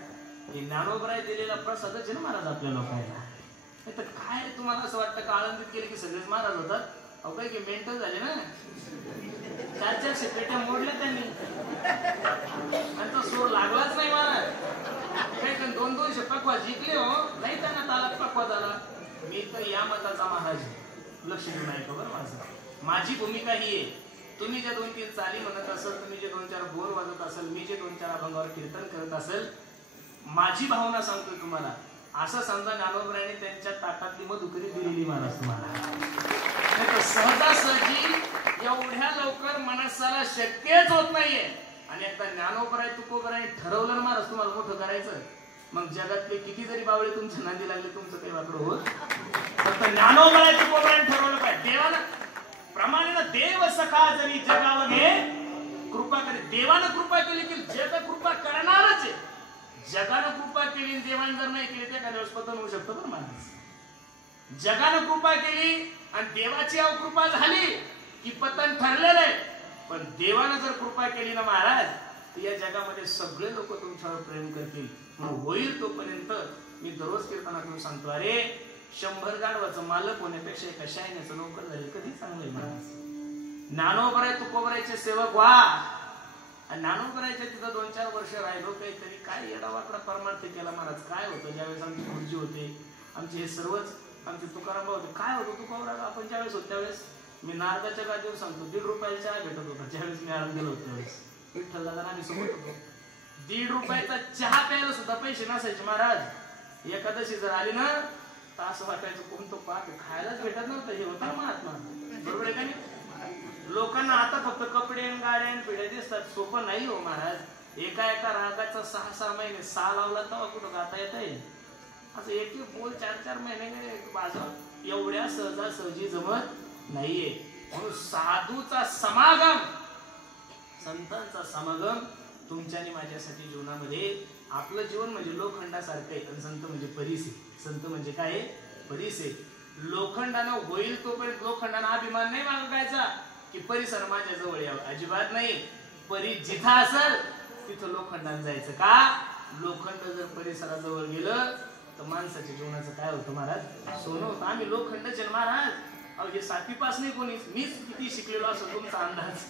हे ज्ञानोबराय दिलेला प्रसादच आहे ना महाराज आपल्या लोकांना. तर काय तुम्हाला असं वाटतं का आळंदीत गेले की सगळेच महाराज होतात? अहो काय की मेंटल झाले ना, 400 पेट्या मोडल्या त्यांनी, त्यांचा सोड लागलाच नाही महाराज. काही 200 पकवा जिंकले हो, नाही त्यांना तालात पकवा झाला. मी तर या मताचा महाराज, लक्ष देऊ नाही खबर माझं. माझी भूमिका ही आहे, तुम्ही जे 2-3 चाली म्हणत असेल, तुम्ही जे 2-4 बोल वाजत असेल, मी जे 2-4 अभंगावर कीर्तन करत असेल, माझी भावना सांगतोय तुम्हाला. असं समजा ज्ञानोबराने त्यांच्या ताटातली मधुकरी दिलेली महाराज तुम्हाला. सहजासहजी एवढ्या लवकर माणसाला शक्यच होत नाहीये. आणि एकदा ज्ञानोबराय तुकोबराने ठरवलं ना महाराज तुम्हाला मोठं करायचं, मग जगातले किती जरी बावळे तुमच्या नांदी लागले तुमचं काही वाकडं होत. फक्त ज्ञानोबराय तुकोबराने ठरवलं पाहिजे. देवानं प्रमाणे देव सखा जरी जगावर घे कृपा करे. देवानं कृपा केली की जग कृपा करणारच आहे. जगानं कृपा केली देवाने जर नाही केली तर एखाद्या वेळेस पतन होऊ शकतं बरं माणूस. जगानं कृपा केली आणि देवाची अवकृपा झाली की पतन ठरलेलं आहे. पण देवानं जर कृपा केली ना महाराज तर या जगामध्ये सगळे लोक तुमच्यावर प्रेम करतील. होईल तोपर्यंत मी दररोज कीर्तनातून सांगतो, अरे 100 गाढवाचं मालक होण्यापेक्षा एका शायण्याचं नोकर झाले कधी चांगलंय महाराज. ज्ञानोबराय तुकोबरायचे सेवक व्हा. आणि ज्ञानोबरायच्या तिथं 2-4 वर्ष राहिलो. काहीतरी काय येडावाकडा परमार्थ केला महाराज. काय होतं ज्यावेळेस आमची गुरुजी होते, आमचे हे सर्वच आमचे तुकाराम होते, काय होतं तुकोबराला आपण ज्यावेळेस होत त्यावेळेस मी नारदाच्या गादीवर सांगतो 1.5 रुपयाला चहा भेटत होता. ज्यावेळेस मी आराम गेलो होतो त्यावेळेस विठ्ठल दादा आम्ही सोबत होतो. 1.5 रुपयाचा चहा प्यायला सुद्धा पैसे नसायचे महाराज. एकादशी जर आली ना तर असं वाटायचं कोणतं पाक खायलाच भेटत नव्हतं. हे होतं महात्मा, बरोबर आहे का नाही. लोकांना आता फक्त कपडे आणि गाड्या आणि पिढ्या दिसतात. सोपं नाही हो महाराज. एका रागाचा 6-6 महिने 6 लावला तेव्हा कुठं गाता येत आहे. असं एक बोल 4-4 महिने बाजार एवढ्या सहजासहजी जमत नाहीये. म्हणून साधूचा समागम, संतांचा समागम तुमच्या आणि माझ्यासाठी जीवनामध्ये. आपलं जीवन म्हणजे लोखंडासारखं आहे आणि संत म्हणजे परीस आहे. संत म्हणजे काय परीस आहे. लोखंडानं होईल तोपर्यंत लोखंडानं अभिमान नाही बाळगायचा की परिसर माझ्या जवळ यावं, अजिबात नाही. परी जिथं असेल तिथं लोखंडानं जायचं. का लोखंड जर परिसराजवळ गेलं तर माणसाच्या जीवनाचं काय होतं महाराज, सोनं होतं. आम्ही लोखंडच आहे महाराज. अहो हे 7वी पास नाही कोणी, मीच किती शिकलेलो असं तुमचा अंदाज.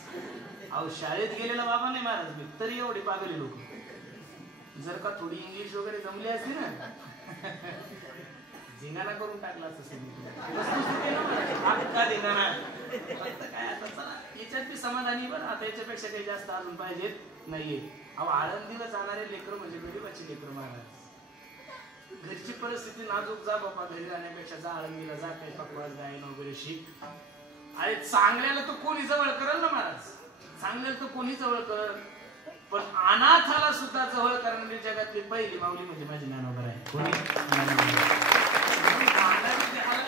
अहो शाळेत गेलेला बाबा नाही महाराज मी, तरी एवढे पागले लोक. जर का थोडी इंग्लिश वगैरे जमली असती ना धिंगाणा करून टाकला असं धिंगाणा. फक्त काय आता चला याच्यात बी समाधानी. बरं आता याच्यापेक्षा काही जास्त अजून पाहिजेत नाहीये. अहो आळंदीला जाणारे लेकर म्हणजे गरीबाची लेकर महाराज. घरची परिस्थिती नाजूक, जा बाबा घरी जाण्यापेक्षा जा आळंदीला जा, काही पकवाज गायन वगैरे शिक. अरे चांगल्याला तर कोणी जवळ करल ना महाराज, चांगल्याला तर कोणी जवळ करल. पण अनाथाला सुद्धा जवळ करणारी जगातली पहिली माऊली म्हणजे माझी ज्ञानोबा आहे. कोणी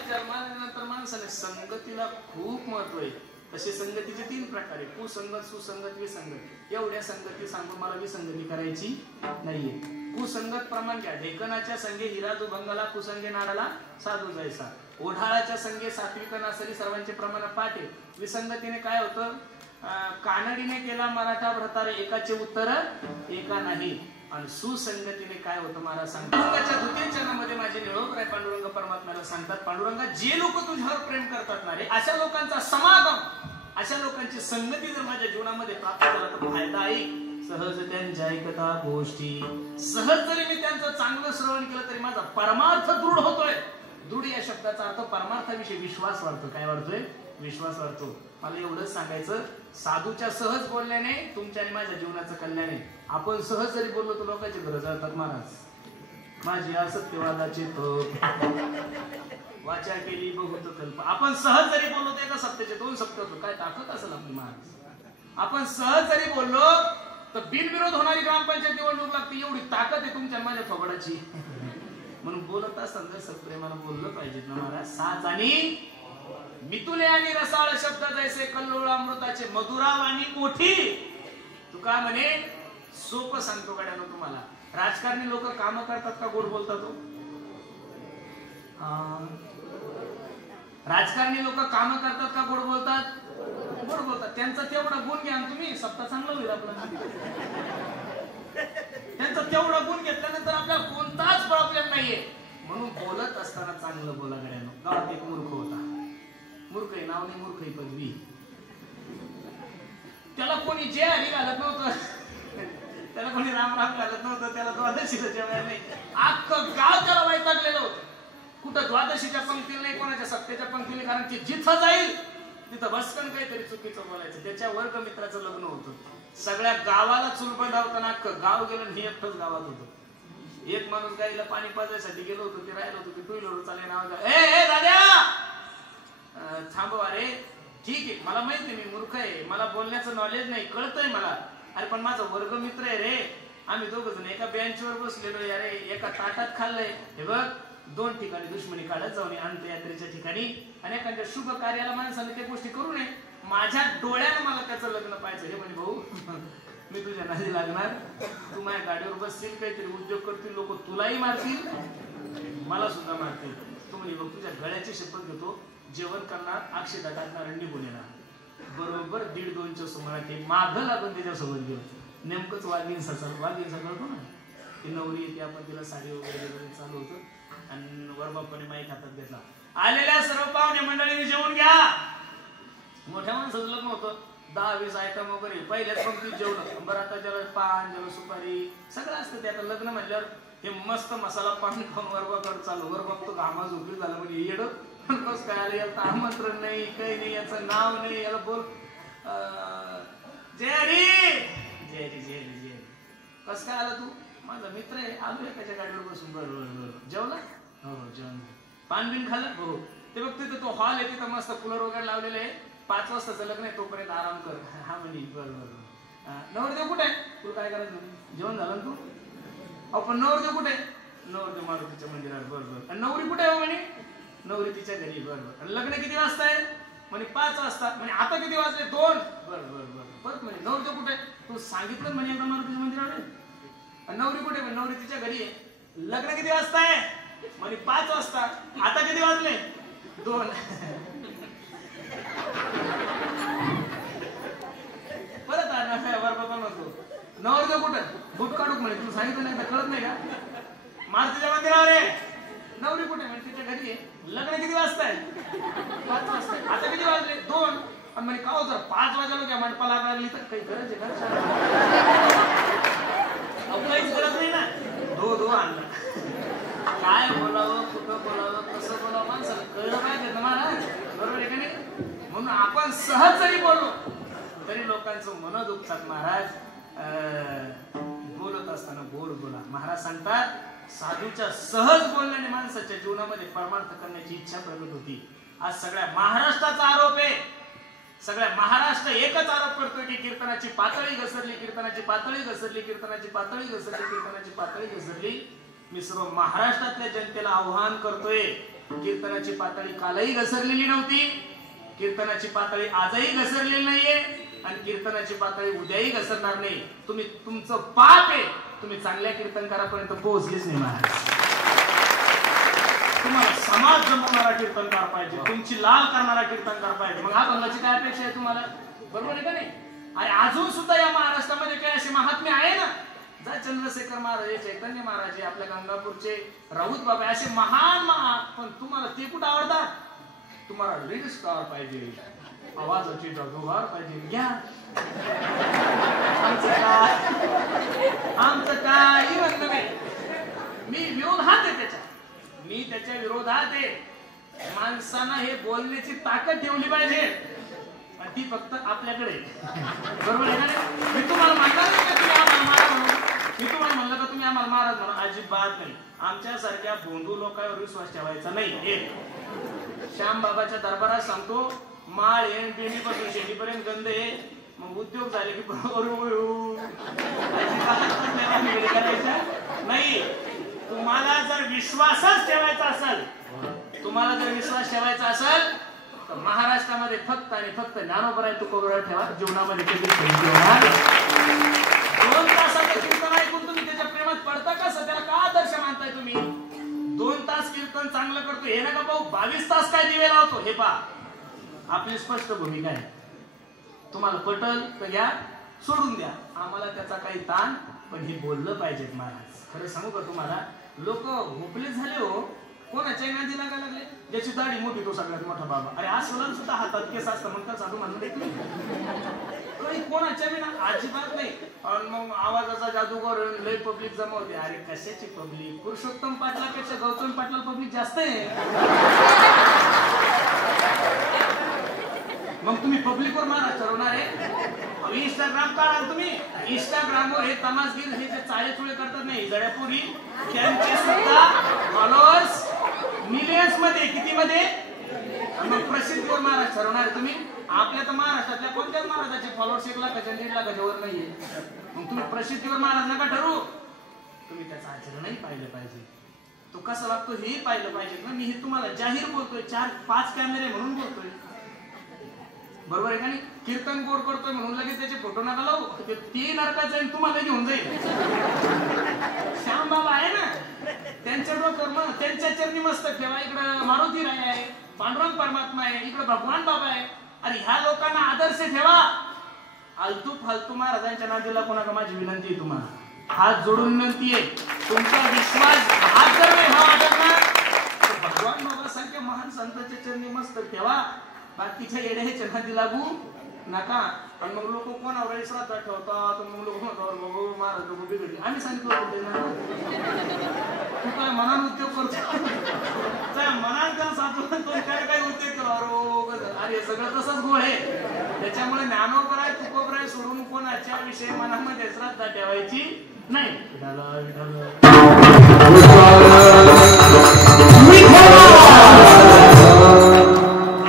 जन्मानंतर माणसाने संगतीला खूप महत्व आहे. तसे संगतीचे 3 प्रकार आहे, कुसंगत, सुसंगत, विसंगत. एवढ्या संगती सांगून मला विसंगती करायची नाहीये. कुसंगत प्रमाण घ्या. ढेकणाच्या संगे हिरा दुभंगाला, कुसंगे नाडाला साधू जायचा. ओढाळाच्या संगे सात्विक नासरी सर्वांचे प्रमाण पाठ आहे. विसंगतीने काय होतं, कानडीने केला मराठा भ्रतार, एकाचे उत्तर एका नाही. आणि सुसंगतीने काय होतं महाराज सांगतात. पांडुरंगाच्या द्वितीयचरणामध्ये माझे निरोप पांडुरंग परमात्म्याला सांगतात, पांडुरंगा जे लोक तुझ्यावर प्रेम करतात ना रे, अशा लोकांचा समागम, अशा लोकांची संगती जर माझ्या जीवनामध्ये प्राप्त झाला तर फायदा आहे. सहज त्यांच्या ऐकता गोष्टी, सहज जरी मी त्यांचं चांगलं श्रवण केलं तरी माझा परमार्थ दृढ होतोय. दृढ या शब्दाचा अर्थ परमार्थाविषयी विश्वास वाढतो. काय वाढतोय? विश्वास वाढतो. मला एवढंच सांगायचं, साधूच्या सहज बोलण्याने तुमच्या आणि माझ्या जीवनाचं कल्याण आहे. आपण सहज जरी बोललो तर लोकांची गरज जातात महाराज. माझी असत्यवादाची वाचा केली बहुत कल्प. आपण सहज जरी बोललो तर एका सत्याचे 2 सत्य होतो. काय ताकद असेल आपली महाराज. आपण सहज जरी बोललो तर बिनविरोध होणारी ग्रामपंचायत निवडणूक लागते. एवढी ताकद आहे तुमच्या माझ्या थोबडाची. म्हणून बोलत असताना सत्प्रेमानं बोललं पाहिजेत ना महाराज. साच आणि मितुले आणि रसाळ शब्द जैसे कल्लोळ अमृताचे मधुराव आणि मोठी. तू का म्हणे सोपं सांगतो गड्यानो तुम्हाला. राजकारणी लोक काम करतात का गोड बोलतात? राजकारणी लोक काम करतात का गोड बोलतात? गोड बोलतात. त्यांचा तेवढा गुण घ्या तुम्ही, सप्ताह चांगला होईल आपला. त्यांचा तेवढा गुण घेतल्यानंतर आपल्याला कोणताच प्रॉब्लेम नाहीये. म्हणून बोलत असताना चांगलं बोला गड्यानो. गावात एक मूर्ख होता. मूर्ख आहे, नाव नाही मूर्ख आहे, पदवी. त्याला कोणी जे हरी घालत नव्हतं, त्याला कोणी राम राम घालत नव्हतं, त्याला द्वादशीला जेवायला नाही. अख्खं गाव त्याला वैतागलेलं होतं. कुठं द्वादशीच्या पंक्तीला नाही, कोणाच्या सत्याच्या पंक्तीला. कारण की जिथं जाईल तिथं बसकन काहीतरी चुकीचं बोलायचं. त्याच्या वर्ग मित्राचं लग्न होतं. सगळ्या गावाला चुलबंद होताना अख्खं गाव गेलं, हे एकटंच गावात होतं. एक माणूस गाईला पाणी पाजायसाठी गेलो होतो, ते राहिलो होतो, ते टू व्हीलर चालले नावाचा, ए दाद्या थांबव, अरे ठीक आहे मला माहिती मी मूर्ख आहे, मला बोलण्याचं नॉलेज नाही, कळतंय मला, अरे पण माझा वर्ग मित्र आहे रे, आम्ही दोघ जण एका बेंचवर बसलेलो, अरे एका ताटात खाल्लंय, हे बघ 2 ठिकाणी दुश्मनी काढत जाऊन अंत्ययात्रेच्या ठिकाणी आणि एखाद्या शुभ कार्याला माणसाने त्या गोष्टी करू नये, माझ्या डोळ्यानं मला त्याचं लग्न पाहायचं, हे म्हणे भाऊ मी तुझ्या नादी लागणार, तू माझ्या गाडीवर बसशील, काहीतरी उद्योग करतील लोक, तुलाही मारतील मला सुद्धा मारतील, तू म्हणे बघ तुझ्या गळ्याची शपथ घेतो, जेवण करणार, अक्षता टाकणार आणि निघून येणार. बरोबर 1:30-2च्या सुमारास ते मागं लागून त्याच्यासोबत गेलो, नेमकंच वाघिंसा कळतो ना, ती नवरी येते, आपण तिला साडी वगैरे चालू होतं आणि वरबापाने माईक हातात घेतला, आलेल्या सर्व पाहुणे मंडळीने जेवून घ्या. मोठ्या माणसाचं लग्न होतं, 10-20 आयटम वगैरे पहिल्याच पंक्तीत जेवण, बरं आता ज्याला पान ज्याला सुपारी सगळं असतं ते, आता लग्न म्हणल्यावर हे मस्त मसाला पाणी खाऊन वरबाकडे चालू, वरबाप तो घामा झोपली झाला म्हणजे येडं कस काय आलं, याचं आमंत्रण नाही, काही नाही, याचं नाव नाही, याला बोल जय हरी जय हरी जय हरी जय हरी, कस काय आला तू, माझा मित्र आहे, आलो एकाच्या गाडीवर बसून, बरोबर जेवला, हो जेवण, पान बिन खाल्लं, हो ते बघते तो हॉल आहे तिथं मस्त कूलर वगैरे लावलेले आहे, 5 वाजताचं लग्न आहे, तोपर्यंत आराम कर, हा म्हणे बरोबर, नवरदेव कुठे आहे, तुला काय करायचं, जेवण झालं तू, आपण नवरदेव कुठे आहे, नवरदेव मारुतीच्या मंदिरात, बरोबर, नवरी कुठे आहे म्हणे, नवरी तिच्या घरी, बरोबर, लग्न किती वाजता आहे म्हणे 5 वाजता, म्हणजे आता किती वाजले 2, बरोबर, परत म्हणे नवरदेव कुठे, तू सांगितलं म्हणे एकदा मारुतीच्या मंदिरात, नवरी कुठे, नवरी तिच्या घरी आहे, लग्न किती वाजता आहे म्हणे 5 वाजता, आता किती वाजले 2. परत बाबा नसतो, नवरदेव कुठे, बूट काढूक म्हणे, तू सांगितलं नाही कळत नाही का, मारुतीच्या मंदिरावर आहे, नवरी कुठे म्हणजे तिच्या घरी आहे, लग्न किती वाजता आहे 5 वाजता, आता किती वाजले 2, आणि म्हणे का होतं 5 वाजता घ्या मंडपाला लागली तर काही गरज आहे का, काहीच गरज नाही ना, दो आणला, काय बोलावं, कुठं बोलावं, कसं बोलावं, माणसाला कळलं पाहिजे ना महाराज, बरोबर आहे का नाही, म्हणून आपण सहज जरी बोललो तरी लोकांचं मन दुखतात महाराज, बोलत असताना गोड बोला, महाराज सांगतात साधूच्या सहज बोलण्याने माणसाच्या जीवनामध्ये परमार्थ करण्याची इच्छा प्रगट होती. आज सगळ्या महाराष्ट्राचा आरोप आहे, सगळ्या महाराष्ट्र एकच आरोप करतोय की कीर्तनाची पातळी घसरली, कीर्तनाची पातळी घसरली, कीर्तनाची पातळी घसरली, कीर्तनाची पातळी घसरली. मी सर्व महाराष्ट्रातल्या जनतेला आव्हान करतोय, कीर्तनाची पातळी कालही घसरलेली नव्हती, कीर्तनाची पातळी आजही घसरलेली नाहीये आणि कीर्तनाची पातळी उद्याही घसरणार नाही. तुम्ही तुमचं पाप आहे, तुम्ही चांगल्या कीर्तनकारापर्यंत पोहोचलेच नाही महाराज. तुम्हाला समाज जमवणारा कीर्तनकार पाहिजे, तुमची लाल करणारा कीर्तनकार पाहिजे. मग अभंगाची काय अपेक्षा आहे तुम्हाला, बरोबर आहे का नाही? अरे अजून सुद्धा या महाराष्ट्रामध्ये काही असे महात्मे आहे ना, जा चंद्रशेखर महाराज, चैतन्य महाराज, आपल्या गंगापूरचे राऊत बाबा, असे महान पण तुम्हाला ते कुठं आवडतात? तुम्हाला लीड स्टार पाहिजे, आवाजाची डगोगार पाहिजे. घ्या आमचं काही म्हणणं नाही, मी विरोधात आहे त्याच्या, मी त्याच्या विरोधात आहे. माणसानं हे बोलण्याची ताकद ठेवली पाहिजे आणि ती फक्त आपल्याकडे, बरोबर आहे ना? मी तुम्हाला म्हणणार नाही का तुम्ही आम्हाला महाराज म्हणून, मी तुम्हाला म्हणलं का तुम्ही आम्हाला महाराज म्हणून, अजिबात नाही. आमच्यासारख्या भोंदू लोकांवर विश्वास ठेवायचा नाही. एक श्याम बाबाच्या दरबारात सांगतो, माळ येण पिंडीपासून शेंडीपर्यंत गंध आहे, मग उद्योग झाले की नाही. तुम्हाला जर विश्वासच ठेवायचा असेल, तुम्हाला जर विश्वास ठेवायचा असेल तर महाराष्ट्रामध्ये फक्त आणि फक्त ज्ञानोबराय तुकोबराय ठेवा. जीवनामध्ये कधी 2 तासाचं कीर्तन ऐकून तुम्ही त्याच्या प्रेमात पडता कसं? त्याला का आदर्श मानताय तुम्ही? 2 तास कीर्तन चांगलं करतो हे नका पाहू, 22 तास काय दिवे लावतो हे पहा. आपली स्पष्ट भूमिका आहे. तुम्हाला पटल तर घ्या, सोडून द्या, आम्हाला त्याचा काही ताण, पण हे बोललं पाहिजे महाराज. खरं सांगू का तुम्हाला, लोक मोकळे झाले हो, कोणाच्या नादी लागायला लागले. ज्याची दाढी मोठी तो सगळ्यात मोठा बाबा. अरे आज सोडून सुद्धा हातात केस असतं म्हणतात, साधू म्हणून देत नाही काही कोणाच्या बी ना, अजिबात नाही. आणि मग आवाजाचा जादूगर लय पब्लिक जमवते. अरे कशाची पब्लिक? पुरुषोत्तम पाटलापेक्षा गौतम पाटला पब्लिक जास्त आहे. मग तुम्ही पब्लिकवर मारा ठरवणार आहे? इंस्टाग्राम काढाल तुम्ही, इंस्टाग्रामवर हे तमासगीर हे जे चाळेचुळे करतात नाही जड्यापुरी, त्यांचे सुद्धा फॉलोअर्स मिलियन्स मध्ये, किती मध्ये? मग प्रसिद्धीवर महाराज ठरवणार तुम्ही? आपल्या तर महाराष्ट्रातल्या कोणत्याच महाराजाचे फॉलोअर्स 1 लाखाच्या 1.5 लाखाच्या वर नाहीये. मग तुम्ही प्रसिद्धीवर महाराज नका ठरवू. तुम्ही त्याचं आचरणही पाहिलं पाहिजे, तो कसा वागतो हेही पाहिलं पाहिजे ना. मी हे तुम्हाला जाहीर बोलतोय, 4-5 कॅमेरे म्हणून बोलतोय, बरोबर आहे का नाही? कीर्तन गोड करतोय म्हणून लगेच त्याचे फोटो नका लावू, ते नरकात जाईल, तुम्हाला घेऊन जाईल. श्याम बाबा आहे ना, त्यांच्या डोक्यावर मग त्यांच्या चरणी मस्तक ठेवा. इकडं मारुती राय आहे, पांडुरंग परमात्मा आहे, इकडे भगवान बाबा आहे. अरे ह्या लोकांना आदर्श ठेवा. आलतू फालतू महाराजांच्या नादीला कोणाला माझी विनंती आहे, तुम्हाला हात जोडून विनंती आहे, तुमचा विश्वास हात जर नाही वाटत ना तर भगवान बाबा सारख्या महान संतांच्या चरणी मस्तक ठेवा. बाकीच्या येड्याच्या नादी लागू नका. आणि मग लोक कोणावर श्रद्धा ठेवतात, मग लोक म्हणतात महाराज लोक बिघडले. आम्ही सांगितलं तू काय मनान उद्योग करतो, मनात त्या साधून काय उद्योग केला. अरे सगळं तसंच गोळ आहे. त्याच्यामुळे ज्ञानोपराय तुकोपराय सोडून कोणाच्या विषयी मनामध्ये श्रद्धा ठेवायची नाही.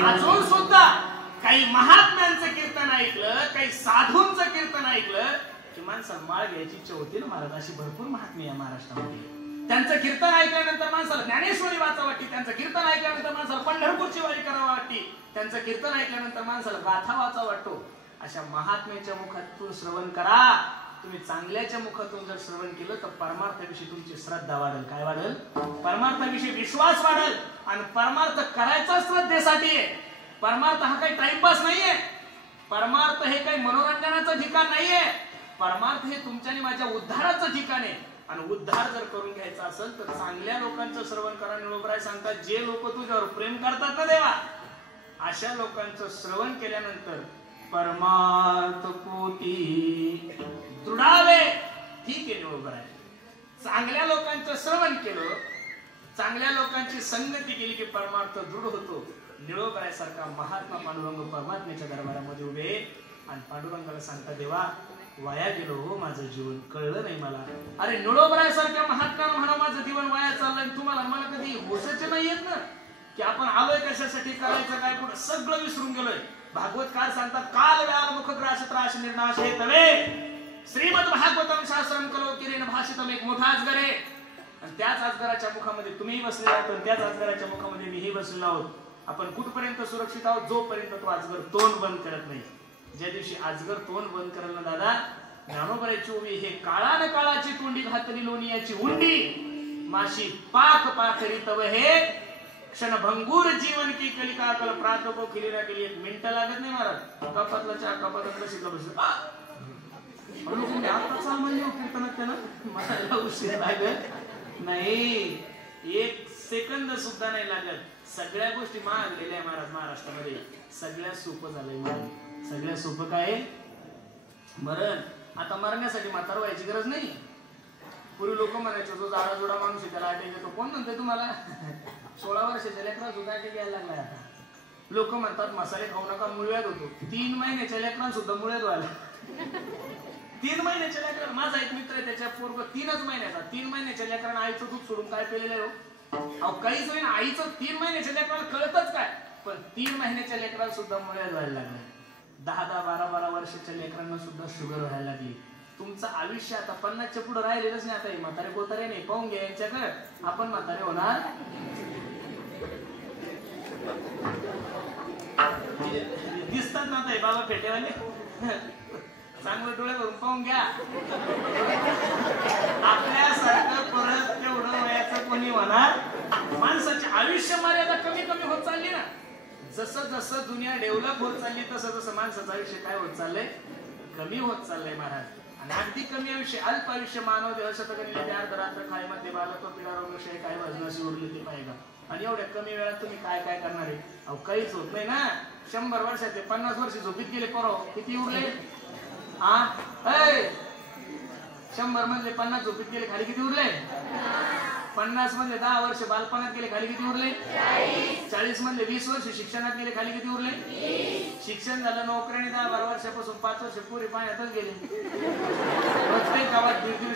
अजून सुद्धा काही महात्म्यांचं कीर्तन ऐकलं, काही साधूंचं कीर्तन ऐकलं की माणसाला माळ घ्यायची इच्छा होती ना महाराज. अशी भरपूर महात्मे या महाराष्ट्रामध्ये. त्यांचं कीर्तन ऐकल्यानंतर माणसाला ज्ञानेश्वरी वाचा वाटते, त्यांचं कीर्तन ऐकल्यानंतर माणसाला पंढरपूरची वारी करावा वाटते, त्यांचं कीर्तन ऐकल्यानंतर माणसाला गाथा वाचा वाटतो. अशा महात्म्याच्या मुखातून श्रवण करा. तुम्ही चांगल्याच्या मुखातून जर श्रवण केलं तर परमार्थाविषयी तुमची श्रद्धा वाढेल. काय वाढेल? परमार्थाविषयी विश्वास वाढेल. आणि परमार्थ करायचा श्रद्धेसाठी आहे. परमार्थ हा काही टाइमपास नाहीये. परमार्थ हे काही मनोरंजनाचं ठिकाण नाहीये. परमार्थ हे तुमच्या आणि माझ्या उद्धाराचं ठिकाण आहे. आणि उद्धार जर करून घ्यायचा असेल तर चांगल्या लोकांचं श्रवण करा. निळोबराय सांगतात, जे लोक तुझ्यावर प्रेम करतात ना देवा, अशा लोकांचं श्रवण केल्यानंतर परमार्थ कोटी दृढावे. ठीक आहे निळोबराय, चांगल्या लोकांचं श्रवण केलं, चांगल्या लोकांची संगती केली की परमार्थ दृढ होतो. निळोबराय सारखा महात्मा पांडुरंग परमात्म्याच्या दरबारामध्ये उभे आणि पांडुरंगाला सांगता, देवा वाया गेलो हो माझं जीवन, कळलं नाही मला. अरे निळोबराय सारख्या महात्म्याला म्हणा माझं जीवन वाया चाललंय, तुम्हाला मला कधी होशच नाही येत ना की आपण आलोय कशासाठी, करायचं काय, पुढे सगळं विसरून गेलोय. भागवतकार सांगतात, काल व्याल मुखग्रास त्रास निर्नाश हे तवे श्रीमद भागवतम शास्त्रम कलो किरेन भाषितम. एक मोठा अजगर आहे आणि त्याच अजगराच्या मुखामध्ये तुम्हीही बसलेला आहात, त्याच अजगराच्या मुखामध्ये मीही बसलेलो आहोत. आपण कुठपर्यंत सुरक्षित आहोत? जोपर्यंत तो अजगर तोंड बंद करत नाही. ज्या दिवशी अजगर तोंड बंद करेल ना दादा, ज्ञानोबरायची उभी हे काळान काळाची तोंडी घातली लोणीयाची उंडी माशी पाक पाखरी तव हे क्षणभंगूर जीवन की कलिका कल प्रातको खिलीना के लिए 1 मिनिट लागत नाही महाराज. कपातला चहा कपातला शिकलं बसलं आता सामान्य कीर्तनात त्यानं मला उशीर लागत नाही, 1 सेकंद सुद्धा नाही लागत. सगळ्या गोष्टी मागलेल्या महाराज महाराष्ट्रामध्ये. सगळ्या सोपं झालंय. सगळ्या सोपं काय? मरण. आता मरण्यासाठी म्हातार व्हायची गरज नाही. पूर्वी लोक म्हणायचे जो जाडा जोडा माणूस आहे त्याला अटॅक येतो. कोण म्हणतोय तुम्हाला? 16 वर्षाच्या लेकराला सुद्धा अटॅक यायला लागलाय. आता लोक म्हणतात मसाले खाऊ नका, मुळव्याध होतो. 3 महिन्याच्या लेकरांना सुद्धा मुळव्याध व्हायला. 3 महिन्याच्या लेकरांना. माझा एक मित्र आहे, त्याच्या पोरग 3च महिन्याचा. 3 महिन्याच्या लेकरांना आईचं दूध सोडून काय केलेलं आहे हो? काहीच नाही ना. आईचं 3 महिन्याच्या लेकराला कळतच काय, पण 3 महिन्याच्या लेकराला सुद्धा मुळव्याध व्हायला लागलाय. 10-10, 12-12 वर्षाच्या लेकरांना सुद्धा शुगर व्हायला लागली. तुमचं आयुष्य आता 50च्या पुढे राहिलेलंच नाही. आता म्हातारे कोतारे नाही, पाहून घ्या यांच्याकडे. आपण म्हातारे होणार दिसतात ना आता बाबा फेटेवाले, चांगलं डोळे भरून पाहून घ्या. आपल्यासारखं परत तेवढं वयाचं कोणी होणार? माणसाचे आयुष्य मर्यादा कमी कमी होत चालली ना. जसं जसं दुनिया डेव्हलप होत चालली तसं तसं माणसाचं आयुष्य काय होत चाललंय? कमी होत चाललंय महाराज. आणि अगदी कमी आयुष्य, अल्प आयुष्य. मानव देहशतगणिले ते अर्धरात्र खायमध्ये बालतो पिडारो विषय काय भजनाशी उरले ते पाहिजे. आणि एवढ्या कमी वेळात तुम्ही काय काय करणार आहे? अहो काहीच होत नाही ना. 100 वर्षात ते 50 वर्ष झोपीत गेले. परवा किती उरले? 100 म्हणजे 50 झोपीत गेले, खाली किती उरले? 50 म्हणजे 10 वर्ष बालपणात गेले, खाली किती उरले? 40 म्हणजे 20 वर्ष शिक्षणात गेले, खाली किती उरले? शिक्षण झालं, नोकरीने 10-12 वर्षापासून 5 वर्ष पुरी पाण्यातच गेले.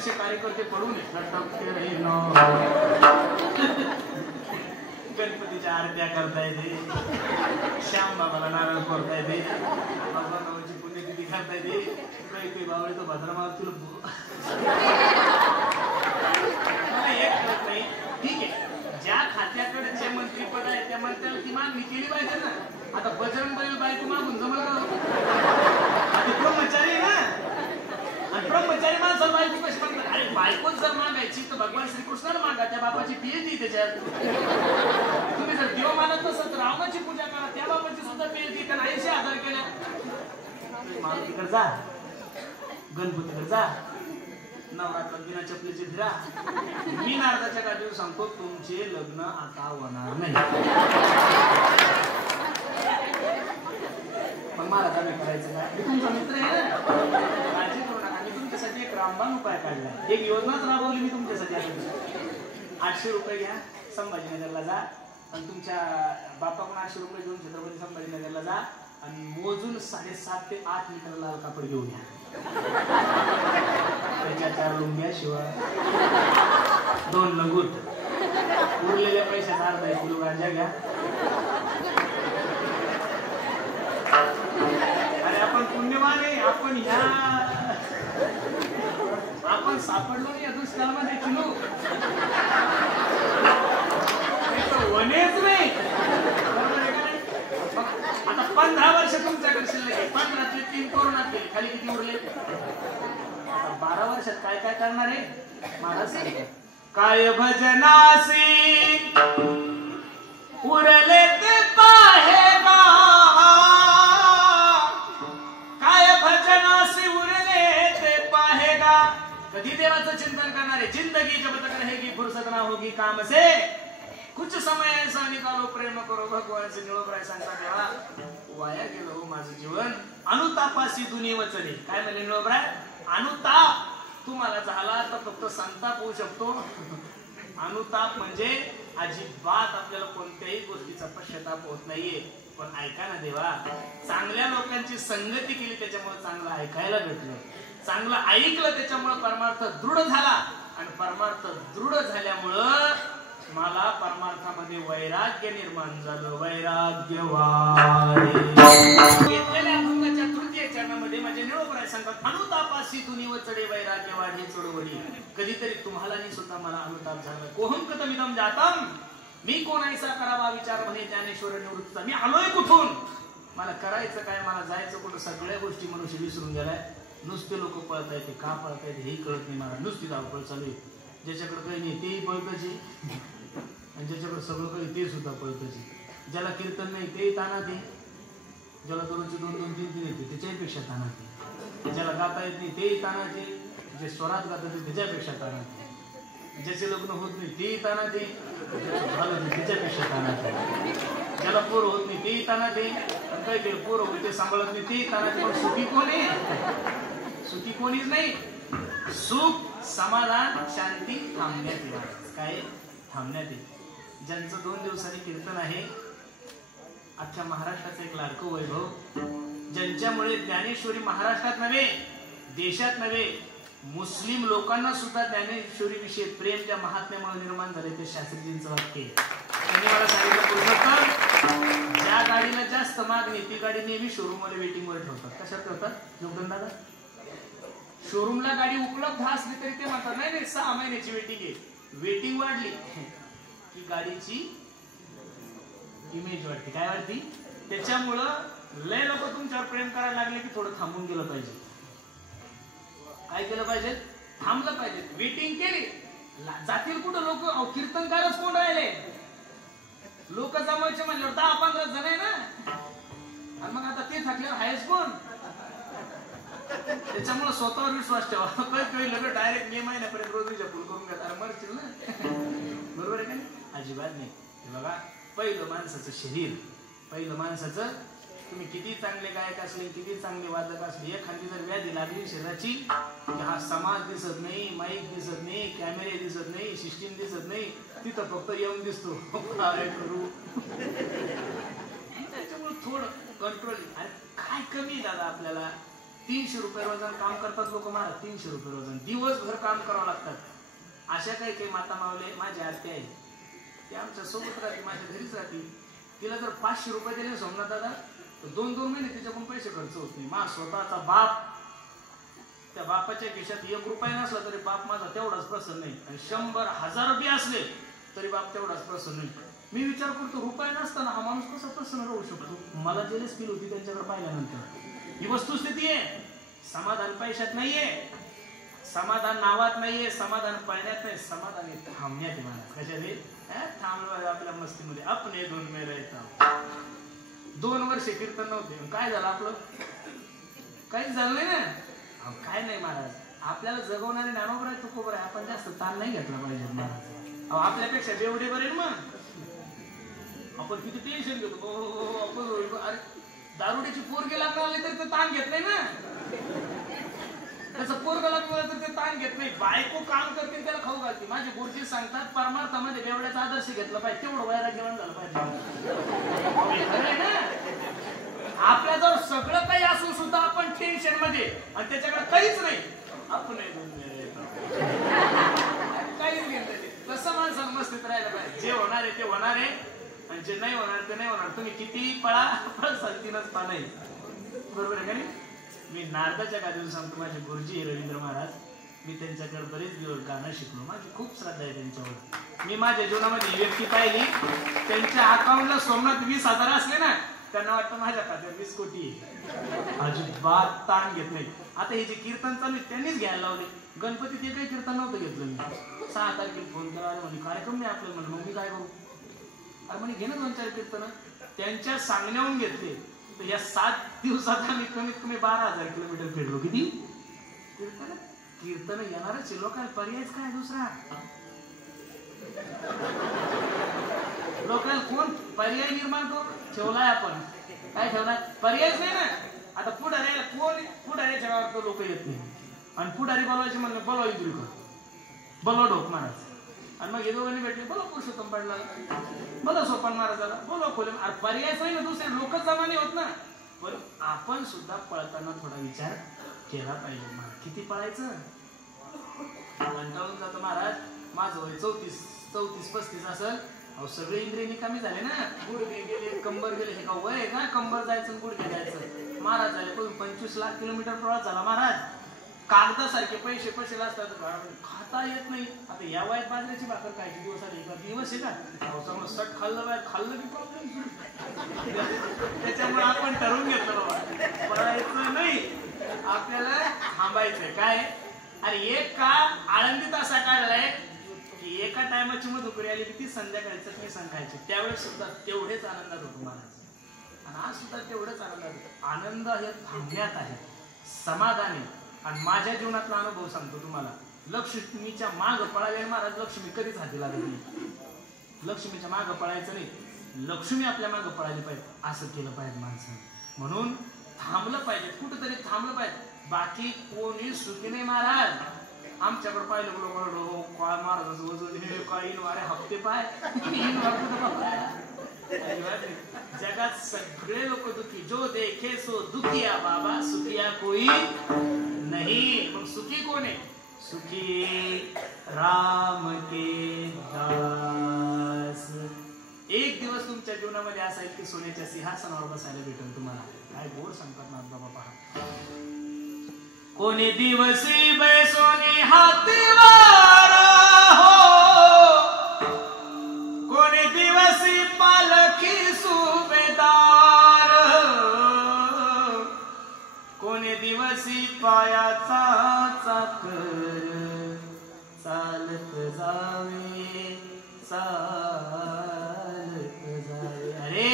कसे कार्यकर्ते पडून गणपतीच्या आरत्या करता येते, श्याम बाबाला नारळ फोडता येते, बाबाची पुण्यतिथी करता येते, काही बावळे तो भद्रमा तुला एक कळत नाही. ठीक आहे, ज्या खात्याकडे जे मंत्रीपद आहे त्या मंत्र्याला ती मागणी केली पाहिजे ना. आता बजरंग बली बायको मागून जमल का? ब्रह्मचारी ना, आणि ब्रह्मचारी माणसाला बायको कशी मागतात? अरे बायकोच जर मागायची तर भगवान श्रीकृष्णाला मागा, त्या बापाची पीएचडी त्याच्यात. तुम्ही जर देव मानत नसाल तर रावणाची पूजा करा, त्या बापाची सुद्धा पीएचडी. त्याला 80,000 केल्या. मारुतीकडे जा, गणपतीकडे जा, नवरात्रात बिना चपलीचे फिरा. मी नारदाच्या गाडीवर सांगतो तुमचे लग्न आता होणार नाही. मग मला काय करायचं काय? मी तुमचा मित्र आहे ना, काळजी करू नका. मी तुमच्यासाठी एक रामबाण उपाय काढलाय, एक योजनाच राबवली मी तुमच्यासाठी. 800 रुपये घ्या, संभाजीनगरला जा आणि तुमच्या बापाकडून 800 रुपये घेऊन छत्रपती संभाजीनगरला जा आणि मोजून 7.5 ते 8 मीटर लाल कापड घेऊन या. त्याच्या 4 लुंग्या शिवाय 2 लंगूट, उरलेल्या पैशाचा अर्धा 1 किलो गांजा घ्या. अरे आपण पुण्यवान आहे, आपण सापडलो नाही या दुष्काळामध्ये किलो वनेच नाही. आता 15 वर्ष तुमच्याकडे शिल्लक आहे. 15तले 3 कोरोनात गेले, खाली किती उरले? 12 वर्षात काय काय करणार आहे मला सांगा. काय भजनासी उरले ते पाहेगा, काय भजनासी उरले ते पाहेगा. कधी देवाचं चिंतन करणार आहे? जिंदगी जब तक रहेगी फुर्सत ना होगी काम से, कुछ समय ऐसा निकालो प्रेम करो भगवान से निळोबराय सांगता देवा वाया गेलं हो माझं जीवन. अनुतापासी दुनी वचने. काय म्हणले निळोबराय? अनुताप तुम्हाला झाला तर फक्त संताप होऊ शकतो. अनुताप म्हणजे अजिबात आपल्याला कोणत्याही गोष्टीचा पश्चाताप होत नाहीये. पण ऐका ना देवा, चांगल्या लोकांची संगती केली त्याच्यामुळे चांगलं ऐकायला भेटलं, चांगलं ऐकलं त्याच्यामुळे परमार्थ दृढ झाला, आणि परमार्थ दृढ झाल्यामुळं मला परमार्थामध्ये वैराग्य निर्माण झालं. वैराग्य घेतलेल्या अभंगाच्या तृतीय चरणामध्ये माझे निळोबराय सांगतात अनुतापासी दुनी वचडे वैराग्य वाढे चोडवडी. कधीतरी तुम्हाला सुद्धा मला अनुताप झाला. कोहम कतमिदम जातम, मी कोण ऐसा करावा विचार म्हणे ज्ञानेश्वर निवृत्त. मी आलोय कुठून, मला करायचं काय, मला जायचं कुठं, सगळ्या गोष्टी मनुष्य विसरून गेलाय. नुसते लोक पळत आहेत, का पळत आहेत हेही कळत नाही मला. नुसती धावपळ चालू आहे. ज्याच्याकडे काही नाही तेही पळतची, आणि ज्याच्याकडे सगळं काही ते सुद्धा पळतची. ज्याला कीर्तन नाही तेही तानाते, ज्याला दररोजची 2-2, 3-3 येते त्याच्यापेक्षा तानाते, ज्याला गाता येत नाही तेही तानाते, जे स्वरात गातात त्याच्यापेक्षा तानाते, ज्याचे लग्न होत नाही तेही तानाते, झालं त्याच्यापेक्षा तानाते, ज्याला पोर होत नाही तेही तानाते, आणि काही केलं पोर होते ते सांभाळत नाही तेही तानाते. पण सुखी कोण आहे? सुखी कोणीच नाही. सुख, समाधान, शांती थांबण्यात येईल. काय थांबण्यात येईल? ज्यांचं 2 दिवसांनी कीर्तन आहे, अख्ख्या महाराष्ट्राचं एक लाडकं वैभव, ज्यांच्यामुळे ज्ञानेश्वरी महाराष्ट्रात नव्हे, देशात नव्हे, मुस्लिम लोकांना सुद्धा ज्ञानेश्वरी विषयी प्रेम त्या महात्म्यामुळे निर्माण झाले. ते शास्त्रीजींचं वाक्य. त्यांनी मला सांगितलं पुरुषोत्तम, ज्या गाडीला जास्त मागणी ती गाडी नेहमी शोरूम मध्ये वेटिंग वर ठेवतात. कशात ठेवतात जोगदन दादा? शोरूमला गाडी उपलब्ध असली तरी ते म्हणतात नाही नाही 6 महिन्याची वेटिंग आहे. वेटिंग वाढली की गाडीची इमेज वाढते. काय वाढती? त्याच्यामुळं लय लोक तुमच्यावर प्रेम करायला लागले की थोडं थांबून गेलं पाहिजे. काय केलं पाहिजे? थांबलं पाहिजे. वेटिंग केली जातील कुठं लोक? कीर्तनकारच कोण राहिले? लोक जमायचे म्हणल्यावर 10-15 जण आहे ना, आणि मग आता ते थकल्यावर आहेच कोण? त्याच्यामुळे स्वतःवर विश्वास ठेवा. काही लगेच डायरेक्ट मे महिन्यापर्यंत रोजच्या फुल करून घेतात. अरे मरतील ना, बरोबर आहे का नाही? अजिबात नाही. बघा, पहिलं माणसाचं शरीर, पहिलं माणसाचं, तुम्ही किती चांगले गायक असले, किती चांगले वादक असले, एखादी जर व्याधी लागली शरीराची, हा समाज दिसत नाही, माईक दिसत नाही, कॅमेरे दिसत नाही, सिस्टीम दिसत नाही, तिथं फक्त येऊन दिसतो. काय करू? त्याच्यामुळे थोडं कंट्रोल. काय कमी दादा आपल्याला? 300 रुपये रोजानं काम करतात लोक महाराज. 300 रुपये रोजानं दिवसभर काम करावं लागतात. अशा काही काही माता मावले माझी आरती आहे, ती आमच्या सोबत राहते, माझ्या घरीच राहते. तिला जर 500 रुपये दिले सोमनाथ दादा तर 2-2 महिने तिच्याकडून पैसे खर्च होत नाही. माझा स्वतःचा बाप, त्या बापाच्या खिशात 1 रुपया नसला तरी बाप माझा तेवढाच प्रसन्न नाही. आणि 100,000 बी असले तरी बाप तेवढाच प्रसन्न नाही. मी विचार करतो रुपया नसताना हा माणूस कसा प्रसन्न राहू शकतो. मला जेलेस फील होती त्यांच्याकडे पाहिल्यानंतर. ही वस्तुस्थिती आहे. समाधान पैशात नाहीये, समाधान नावात नाहीये, समाधान पळण्यात नाही, समाधान थांबण्यात आहे. महाराज कशाने थांबलो आपल्या मस्तीमध्ये. अपने धुन में रहता. 2 वर्ष कीर्तन नव्हते, काय झालं आपलं? काहीच झालं नाही ना. काय नाही महाराज, आपल्याला जगवणारे ज्ञानोबर आहे, तुकोबर आहे. आपण जास्त ताण नाही घेतला पाहिजे महाराज. आपल्यापेक्षा बेवडे बरे मग आपण किती टेन्शन घेतो. अरे दारुड्याची पोरगी लागणार तर ते ताण घेत नाही ना. त्याचं पोरग लागलं तर ते ताण घेत नाही. बायको काम करते त्याला खाऊ घालते. माझे गुरुजी सांगतात परमार्थामध्ये बेवड्याचा आदर्श घेतला पाहिजे, तेवढं वैराग्यवान झालं पाहिजे. खरंय ना. आपल्याजवळ सगळं काही असून सुद्धा आपण टेन्शन मध्ये आणि त्याच्याकडे काहीच नाही. आपण काहीच घेतलं. तसं माणसानं मस्तीत राहायला पाहिजे. जे होणार आहे ते होणार आहे आणि जे नाही होणार ते नाही होणार. तुम्ही किती पळा संतीनच पा नाही. बरोबर आहे का नाही? मी नारदाच्या गादीवर सांगतो, माझे गुरुजी रवींद्र महाराज, मी त्यांच्याकडे बरेच दिवस गाणं शिकलो. माझी खूप श्रद्धा आहे त्यांच्यावर. मी माझ्या जीवनामध्ये व्यक्ती पाहिली, त्यांच्या अकाउंटला सोमनाथ 20,000 असले ना, त्यांना वाटतं माझ्या खात्यात 20 कोटी आहे. अजिबात ताण घेत नाही. आता हे जे कीर्तन चालू त्यांनीच घ्यायला लावले. गणपती ते काही कीर्तन नव्हतं घेतलं. मी 6 तारखेला फोन केला, म्हणजे कार्यक्रम नाही आपल्याला. म्हणलं मग मी काय करू? अरे म्हणे घे ना 2-4 कीर्तन. त्यांच्या सांगण्याहून घेतले. तर या 7 दिवसात आम्ही कमीत कमी 12,000 किलोमीटर फिरलो. किती कीर्तन? कीर्तन येणारच लोकांना पर्यायच काय दुसरा? लोकांना कोण पर्याय निर्माण करून ठेवलाय? आपण काय ठेवलाय? पर्यायच नाही ना. आता पुढाऱ्याला कोण पुढाऱ्याच्या गावात लोक येत नाही. आणि पुढारी बोलवायचे म्हणलं बोलवा इंद्रिकर, बोलवा ढोक महाराज. आणि मग हे दोघांनी भेटले, बोला पुरुषोत्तम पाडला, बोला सोपान महाराजाला, बोला खोले. अरे पर्यायच नाही ना दुसरे. लोकच जमा नाही होत ना. पण आपण सुद्धा पळताना थोडा विचार केला पाहिजे. किती पळायचं? कंटाळून जातो महाराज. माझं वय 34-35 असेल. अहो सगळे इंद्रिय निकामी झाले ना. गुडघे गेले, कंबर गेले. हे का वय आहे ना कंबर जायचं गुडघे जायचं. महाराज झाले 25 लाख किलोमीटर प्रवास झाला महाराज. कागदासारखे पैसे असतात, खाता येत नाही. आता या वयात बाजरीची भाकर खायची दिवस आले का? दिवस आहे का? पावसामुळे सट खाल्लं की प्रॉब्लेम. त्याच्यामुळे आपण ठरवून घेतलं बाबा पळायचं नाही, आपल्याला थांबायचंय. काय अरे एक का आळंदीत असा काढलाय की एका टायमाची मधुकरी आली की ती संध्याकाळी चटणी सांगायची. त्यावेळेस सुद्धा तेवढेच आनंदात होतो महाराज. आणि आज सुद्धा तेवढेच आनंदात. आनंद हे थांबण्यात आहे, समाधान आहे. आणि माझ्या जीवनातला अनुभव सांगतो तुम्हाला. लक्ष्मीच्या माग पळायला महाराज लक्ष्मी कधीच हाती लागत नाही. लक्ष्मीच्या माग पळायचं नाही, लक्ष्मी आपल्या माग पळायला पाहिजे. असं केलं पाहिजे माणसाने. म्हणून थांबलं पाहिजे, कुठंतरी थांबलं पाहिजे. बाकी कोणी सुखी नाही महाराज. आमच्याकडे पाहिलं लोक महाराजाचं वजन हे काय वारे हप्ते पाय. जगात सगळे लोक दुखी. जो देखे सो दुखिया बाबा, सुखिया कोई नहीं. मग सुखी कोण आहे? सुखी राम के दास. एक दिवस तुमच्या जीवनामध्ये असेल की सोन्याच्या सिंहासनावर बसायला भेटेल तुम्हाला. काय गोड सांगतात ना बाबा. पहा, कोणी दिवसी बैसोनी हातीवार हो, कोणी दिवसी पालखी सुभेदार, कोणी दिवसी पायाचा चाकर, चालत जावे चालत जावे. अरे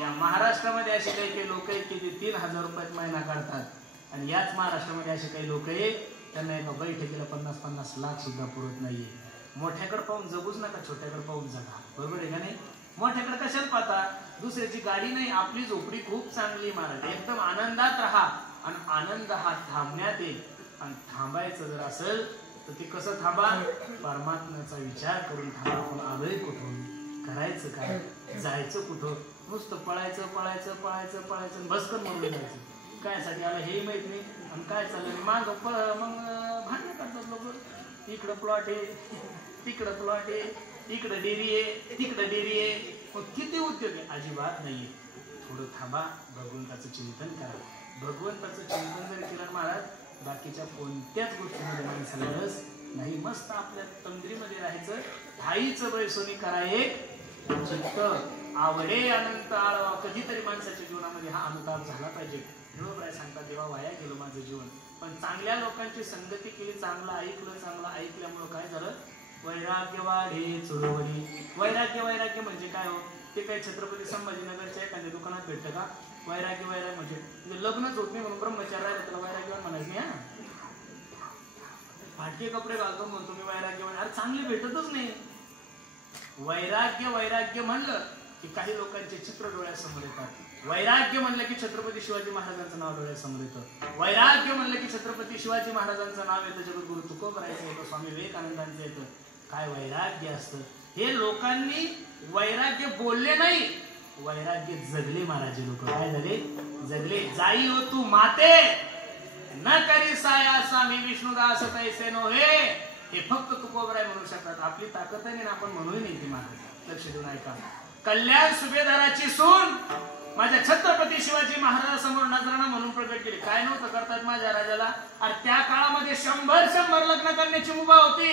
या महाराष्ट्रामध्ये असे काही लोक आहेत की ते 3,000 रुपयात महिना काढतात. आणि याच महाराष्ट्रामध्ये असे काही लोक आहेत त्यांना एका बैठकीला 50-50 लाख सुद्धा पुरत नाहीये. मोठ्याकडे पाहून जगूच नका, छोट्याकडे पाहून जगा. बरोबर आहे का नाही? मोठ्याकडे कशाला पाहता? दुसऱ्याची गाडी नाही, आपली झोपडी खूप चांगली महाराज. एकदम आनंदात राहा. आणि आनंद हा थांबण्यात येईल. आणि थांबायचं जर असेल तर ते कसं थांबा? परमात्म्याचा विचार करून थांबा. आपण आलोय कुठून, करायचं काय, जायचं कुठं? नुसतं पळायचं पळायचं पळायचं पळायचं भस्कन म्हणून जायचं. काय साठी आला हे माहित नाही आणि काय चाललं माग मग भांडण करतात लोक. इकडं प्लॉट आहे, तिकडं प्लॉट आहे, इकडं डेअरी आहे, तिकडं डेअरी आहे. मग किती उद्योग आहे? अजिबात नाहीये. थोडं थांबा, भगवंताचं चिंतन करा. भगवंताचं चिंतन जर केलं महाराज, बाकीच्या कोणत्याच गोष्टीमध्ये माणसाला रस नाही. मस्त आपल्या तंद्रीमध्ये राहायचं. ठाईचं बैसोनी करा एक चित्त, आवडे अनंत आळवा. कधीतरी माणसाच्या जीवनामध्ये हा अनुताप झाला पाहिजे. निळोबराय सांगतात, देवा वाया गेलं माझं जीवन. पण चांगल्या लोकांची संगती केली, चांगलं ऐकलं, चांगलं ऐकल्यामुळं काय झालं? वैराग्य वाढे चुरवली. वैराग्य म्हणजे काय हो? ते काही छत्रपती संभाजीनगरच्या एखाद्या दुकानात भेटतं का? वैराग्य म्हणजे लग्नच होत नाही म्हणून ब्रह्मचार्य राहिलं त्याला वैराग्यवान म्हणायचं नाही. फाटके कपडे घालतो म्हणतो मी वैराग्यवान. अरे चांगले भेटतच नाही. वैराग्य म्हणलं की काही लोकांचे चित्र डोळ्यासमोर येतात. वैराग्य म्हणलं की छत्रपती शिवाजी महाराजांचं नाव डोळ्यासमोर येतं. वैराग्य म्हणलं की छत्रपती शिवाजी महाराजांचं नाव येतं, जगद्गुरु तुकोबरायचं येतं, स्वामी विवेकानंदांचं येतं. काय वैराग्य असतं हे लोकांनी वैराग्य बोलले नाही, वैराग्य जगले महाराज लोक. काय झाले? जगले. जाई हो तू माते न करी साया स्वामी विष्णुदास तैसे नो हे फक्त तुकोबराय म्हणू शकतात. आपली ताकद आहे ना, आपण म्हणूही नाही ती महाराज. लक्ष देऊन ऐका. कल्याण सुभेदाराची सून माझ्या छत्रपती शिवाजी महाराजांसमोर नजराणा म्हणून प्रकट केली. काय नव्हतं करतात माझ्या राजाला? अरे त्या काळामध्ये 100 लग्न करण्याची मुभा होती.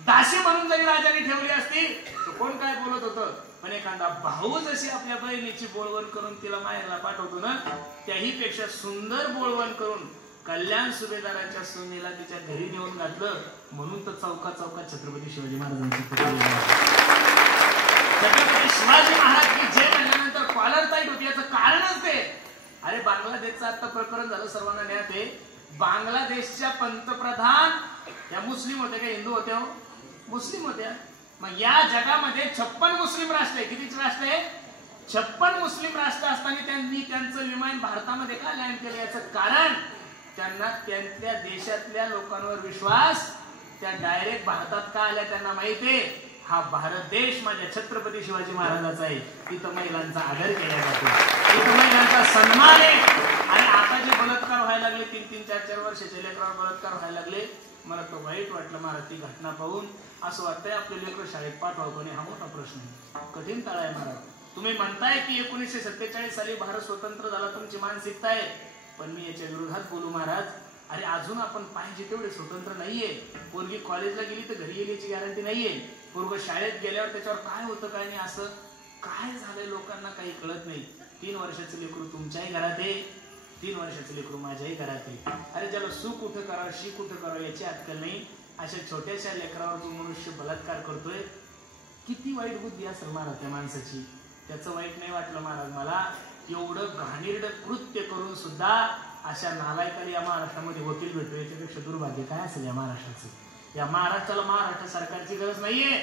दासी म्हणून जरी राजाने ठेवली असती तर कोण काय बोलत होतं? पण एखादा भाऊ जशी आपल्या बहिणीची बोळवण करून तिला माहेरला पाठवतो ना, त्याही पेक्षा सुंदर बोळवण करून कल्याण सुभेदाराच्या सुनेला तिच्या घरी नेऊन घातलं. म्हणून तर चौका चौकात छत्रपती शिवाजी महाराजांची छत्रपती शिवाजी महाराज की जय म्हणल्यानंतर कॉलर टाईट होती. याचं कारणच ते. अरे बांगलादेशचं आता प्रकरण झालं, सर्वांना ज्ञात आहे. बांगलादेशच्या पंतप्रधान या मुस्लिम होत्या का हिंदू होत्या? मुस्लिम होत्या. मग या जगामध्ये 56 मुस्लिम राष्ट्र आहे. कितीच राष्ट्र आहे? 56 मुस्लिम राष्ट्र असताना त्यांनी त्यांचं विमान भारतामध्ये का लँड केलं? याचं कारण त्यांना त्यांच्या देशातल्या लोकांवर विश्वास. त्या डायरेक्ट भारतात का आल्या? त्यांना माहितीये हा भारत देश माझ्या छत्रपती शिवाजी महाराजांचा आहे. तिथं महिलांचा आदर केला जातो, तिथं महिलांचा सन्मान आहे. आणि आता जे बलात्कार व्हायला लागले, 3-3, 4-4 वर्षाचे लेकरावर बलात्कार व्हायला लागले, मला तो वाईट वाटलं महाराज. ती घटना पाहून असं वाटतंय आपले लेकर शाळेत पाठवा कोणी. हा मोठा प्रश्न आहे, कठीण काळ आहे महाराज. तुम्ही म्हणताय की 1947 साली भारत स्वतंत्र झाला, तुमची मानसिकता आहे. पण मी याच्या विरोधात बोलू महाराज. अरे अजून आपण पाहिजे तेवढे स्वतंत्र नाहीये. पोरगी कॉलेजला गेली तर घरी गेल्याची गॅरंटी नाहीये. पोरग शाळेत गेल्यावर त्याच्यावर काय होतं काय नाही असं काय झालंय लोकांना काही कळत नाही. 3 वर्षाचं लेकरू तुमच्याही घरात आहे, 3 वर्षाचं लेकरू माझ्याही घरात आहे. अरे ज्याला सुख कुठं करावं, शी कुठं करावं याची अक्कल नाही. अशा छोट्याशा लेकरावर जो मनुष्य बलात्कार करतोय, किती वाईट बुद्धी असेल महाराज त्या माणसाची. त्याचं वाईट नाही वाटलं महाराज मला. एवढं घाणेरड कृत्य करून सुद्धा अशा नालायकाला या महाराष्ट्रामध्ये वकील भेटतो, याच्यापेक्षा दुर्भाग्य काय असेल या महाराष्ट्राचं. या महाराष्ट्राला महाराष्ट्र सरकारची गरज नाहीये.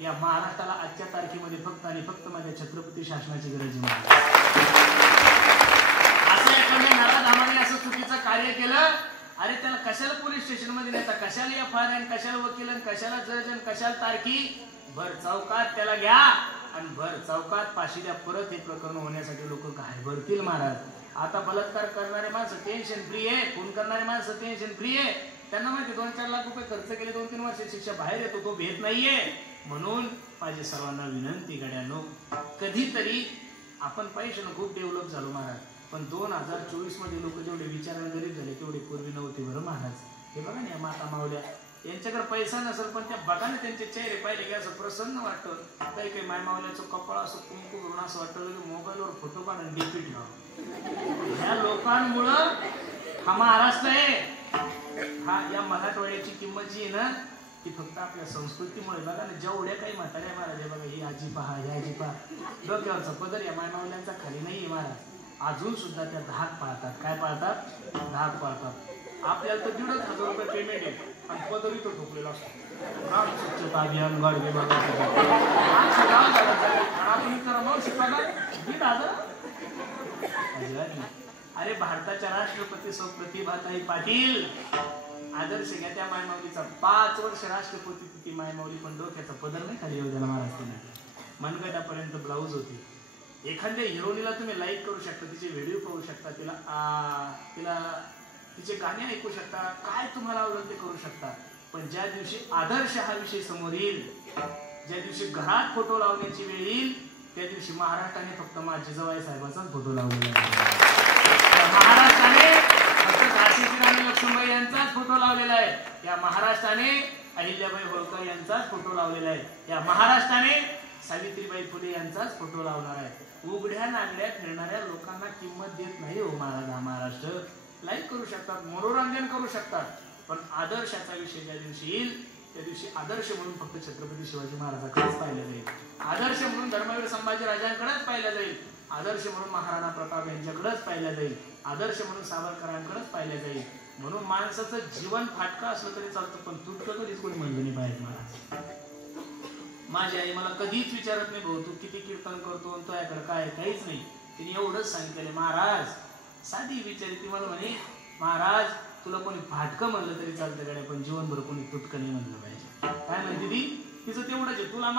या महाराष्ट्राला आजच्या तारखेमध्ये फक्त आणि फक्त माझ्या छत्रपती शासनाची गरज आहे. असं एखाद्या नराधामाने असं चुकीचं कार्य केलं, अरे त्याला कशाला पोलीस स्टेशन मध्ये नेता, कशाला FIR, कशाला वकील, कशाला जज, कशाला तारखी. भर चौकात त्याला घ्या आणि भर चौकात फाशी द्या. परत हे प्रकरण होण्यासाठी लोक घाबरतील महाराज. आता बलात्कार करणारे माणसं टेन्शन फ्री आहे, खून करणारे माणसं टेन्शन फ्री आहे. त्यांना माहिती 2-4 लाख रुपये खर्च केले, 2-3 वर्ष शिक्षा बाहेर येतो, तो भेट नाहीये. म्हणून माझी सर्वांना विनंती गड्यांनो, कधीतरी आपण पैशानं खूप डेव्हलप झालो महाराज. पण 2024 मध्ये लोक जेवढे विचाराने गरीब झाले तेवढे पूर्वी नव्हते बरं महाराज. हे बघा ना, माता मावल्या यांच्याकडे पैसा नसेल पण त्या बघा ना त्यांचे चेहरे पाहिले की असं प्रसन्न वाटतं. काही काही माय मावल्याचं कपाळ असं कुंकू करून असं वाटतं की मोबाईलवर फोटो काढून डीपी ठेवा. या लोकांमुळं हा महाराष्ट्र आहे. हा या मराठवाड्याची किंमत जी आहे ना, ती फक्त आपल्या संस्कृतीमुळे. बघा ना, जेवढ्या काही म्हाताऱ्या महाराज आहे बघा, ही आजी पहा, ही आजी पहा, डोक्यावरचा पदर या माय मावल्यांचा खाली नाहीये महाराज. अजून सुद्धा त्या धाक पाळतात. काय पाळतात? धाक पाळतात. आपल्याला तर 1,500 रुपये पेमेंट आहे आणि पदरी तो ठोकलेला असतो. स्वच्छता अभियान गाडगे बघा आपण करा मग शिकवा 1,500. अरे भारताच्या राष्ट्रपती सौ प्रतिभाताई पाटील आदर्श घ्या त्या मायमाऊलीचा. 5 वर्ष राष्ट्रपती ती मायमाऊली, पण डोक्याचा पदर नाही खाली येऊ द्याला महाराज. तिने मनगटापर्यंत ब्लाऊज होती. एखाद्या हिरोनीला तुम्ही लाईक करू शकता, तिचे व्हिडिओ पाहू शकता, तिला तिचे गाणे ऐकू शकता, काय तुम्हाला आवडेल ते करू शकता. पण ज्या दिवशी आदर्श हा विषय समोर येईल, ज्या दिवशी घरात फोटो लावण्याची वेळ येईल, त्या दिवशी महाराष्ट्राने फक्त माझे जवाई साहेबांचाच फोटो लावलेला आहे. महाराष्ट्राने फक्त झाशीची राणी लक्ष्मीबाई यांचाच फोटो लावलेला आहे. या महाराष्ट्राने अहिल्याबाई होळकर यांचाच फोटो लावलेला आहे. या महाराष्ट्राने सावित्रीबाई फुले यांचाच फोटो लावणार आहे. उघड्या नागड्या फिरणाऱ्या लोकांना किंमत देत नाही हो महाराष्ट्र. लाईक करू शकतात, मनोरंजन करू शकतात, पण आदर्शाचा विषय ज्या दिवशी येईल त्या दिवशी आदर्श म्हणून फक्त छत्रपती शिवाजी महाराजांकडेच पाहिलं जाईल, आदर्श म्हणून धर्मवीर संभाजी राजांकडेच पाहिलं जाईल, आदर्श म्हणून महाराणा प्रताप यांच्याकडेच पाहिलं जाईल, आदर्श म्हणून सावरकरांकडेच पाहिलं जाईल. म्हणून माणसाचं जीवन फाटका असलं तरी चालतं, पण तुटतं कधीच कोणी म्हणलं नाही पाहिजे. महाराज माझी आई मला कधीच विचारत नाही, भाऊ तू किती कीर्तन करतो, तो याकडे काय, काहीच नाही. तिने एवढंच सांगितलं, महाराज साधी विचारी ती मला म्हणे, महाराज तुला कोणी फाटकं म्हणलं तरी चालतं गड्या, पण जीवनभर कोणी तुटकं नाही म्हणलं पाहिजे. काय म्हणते ती, तिचं तेवढंच आहे, तुला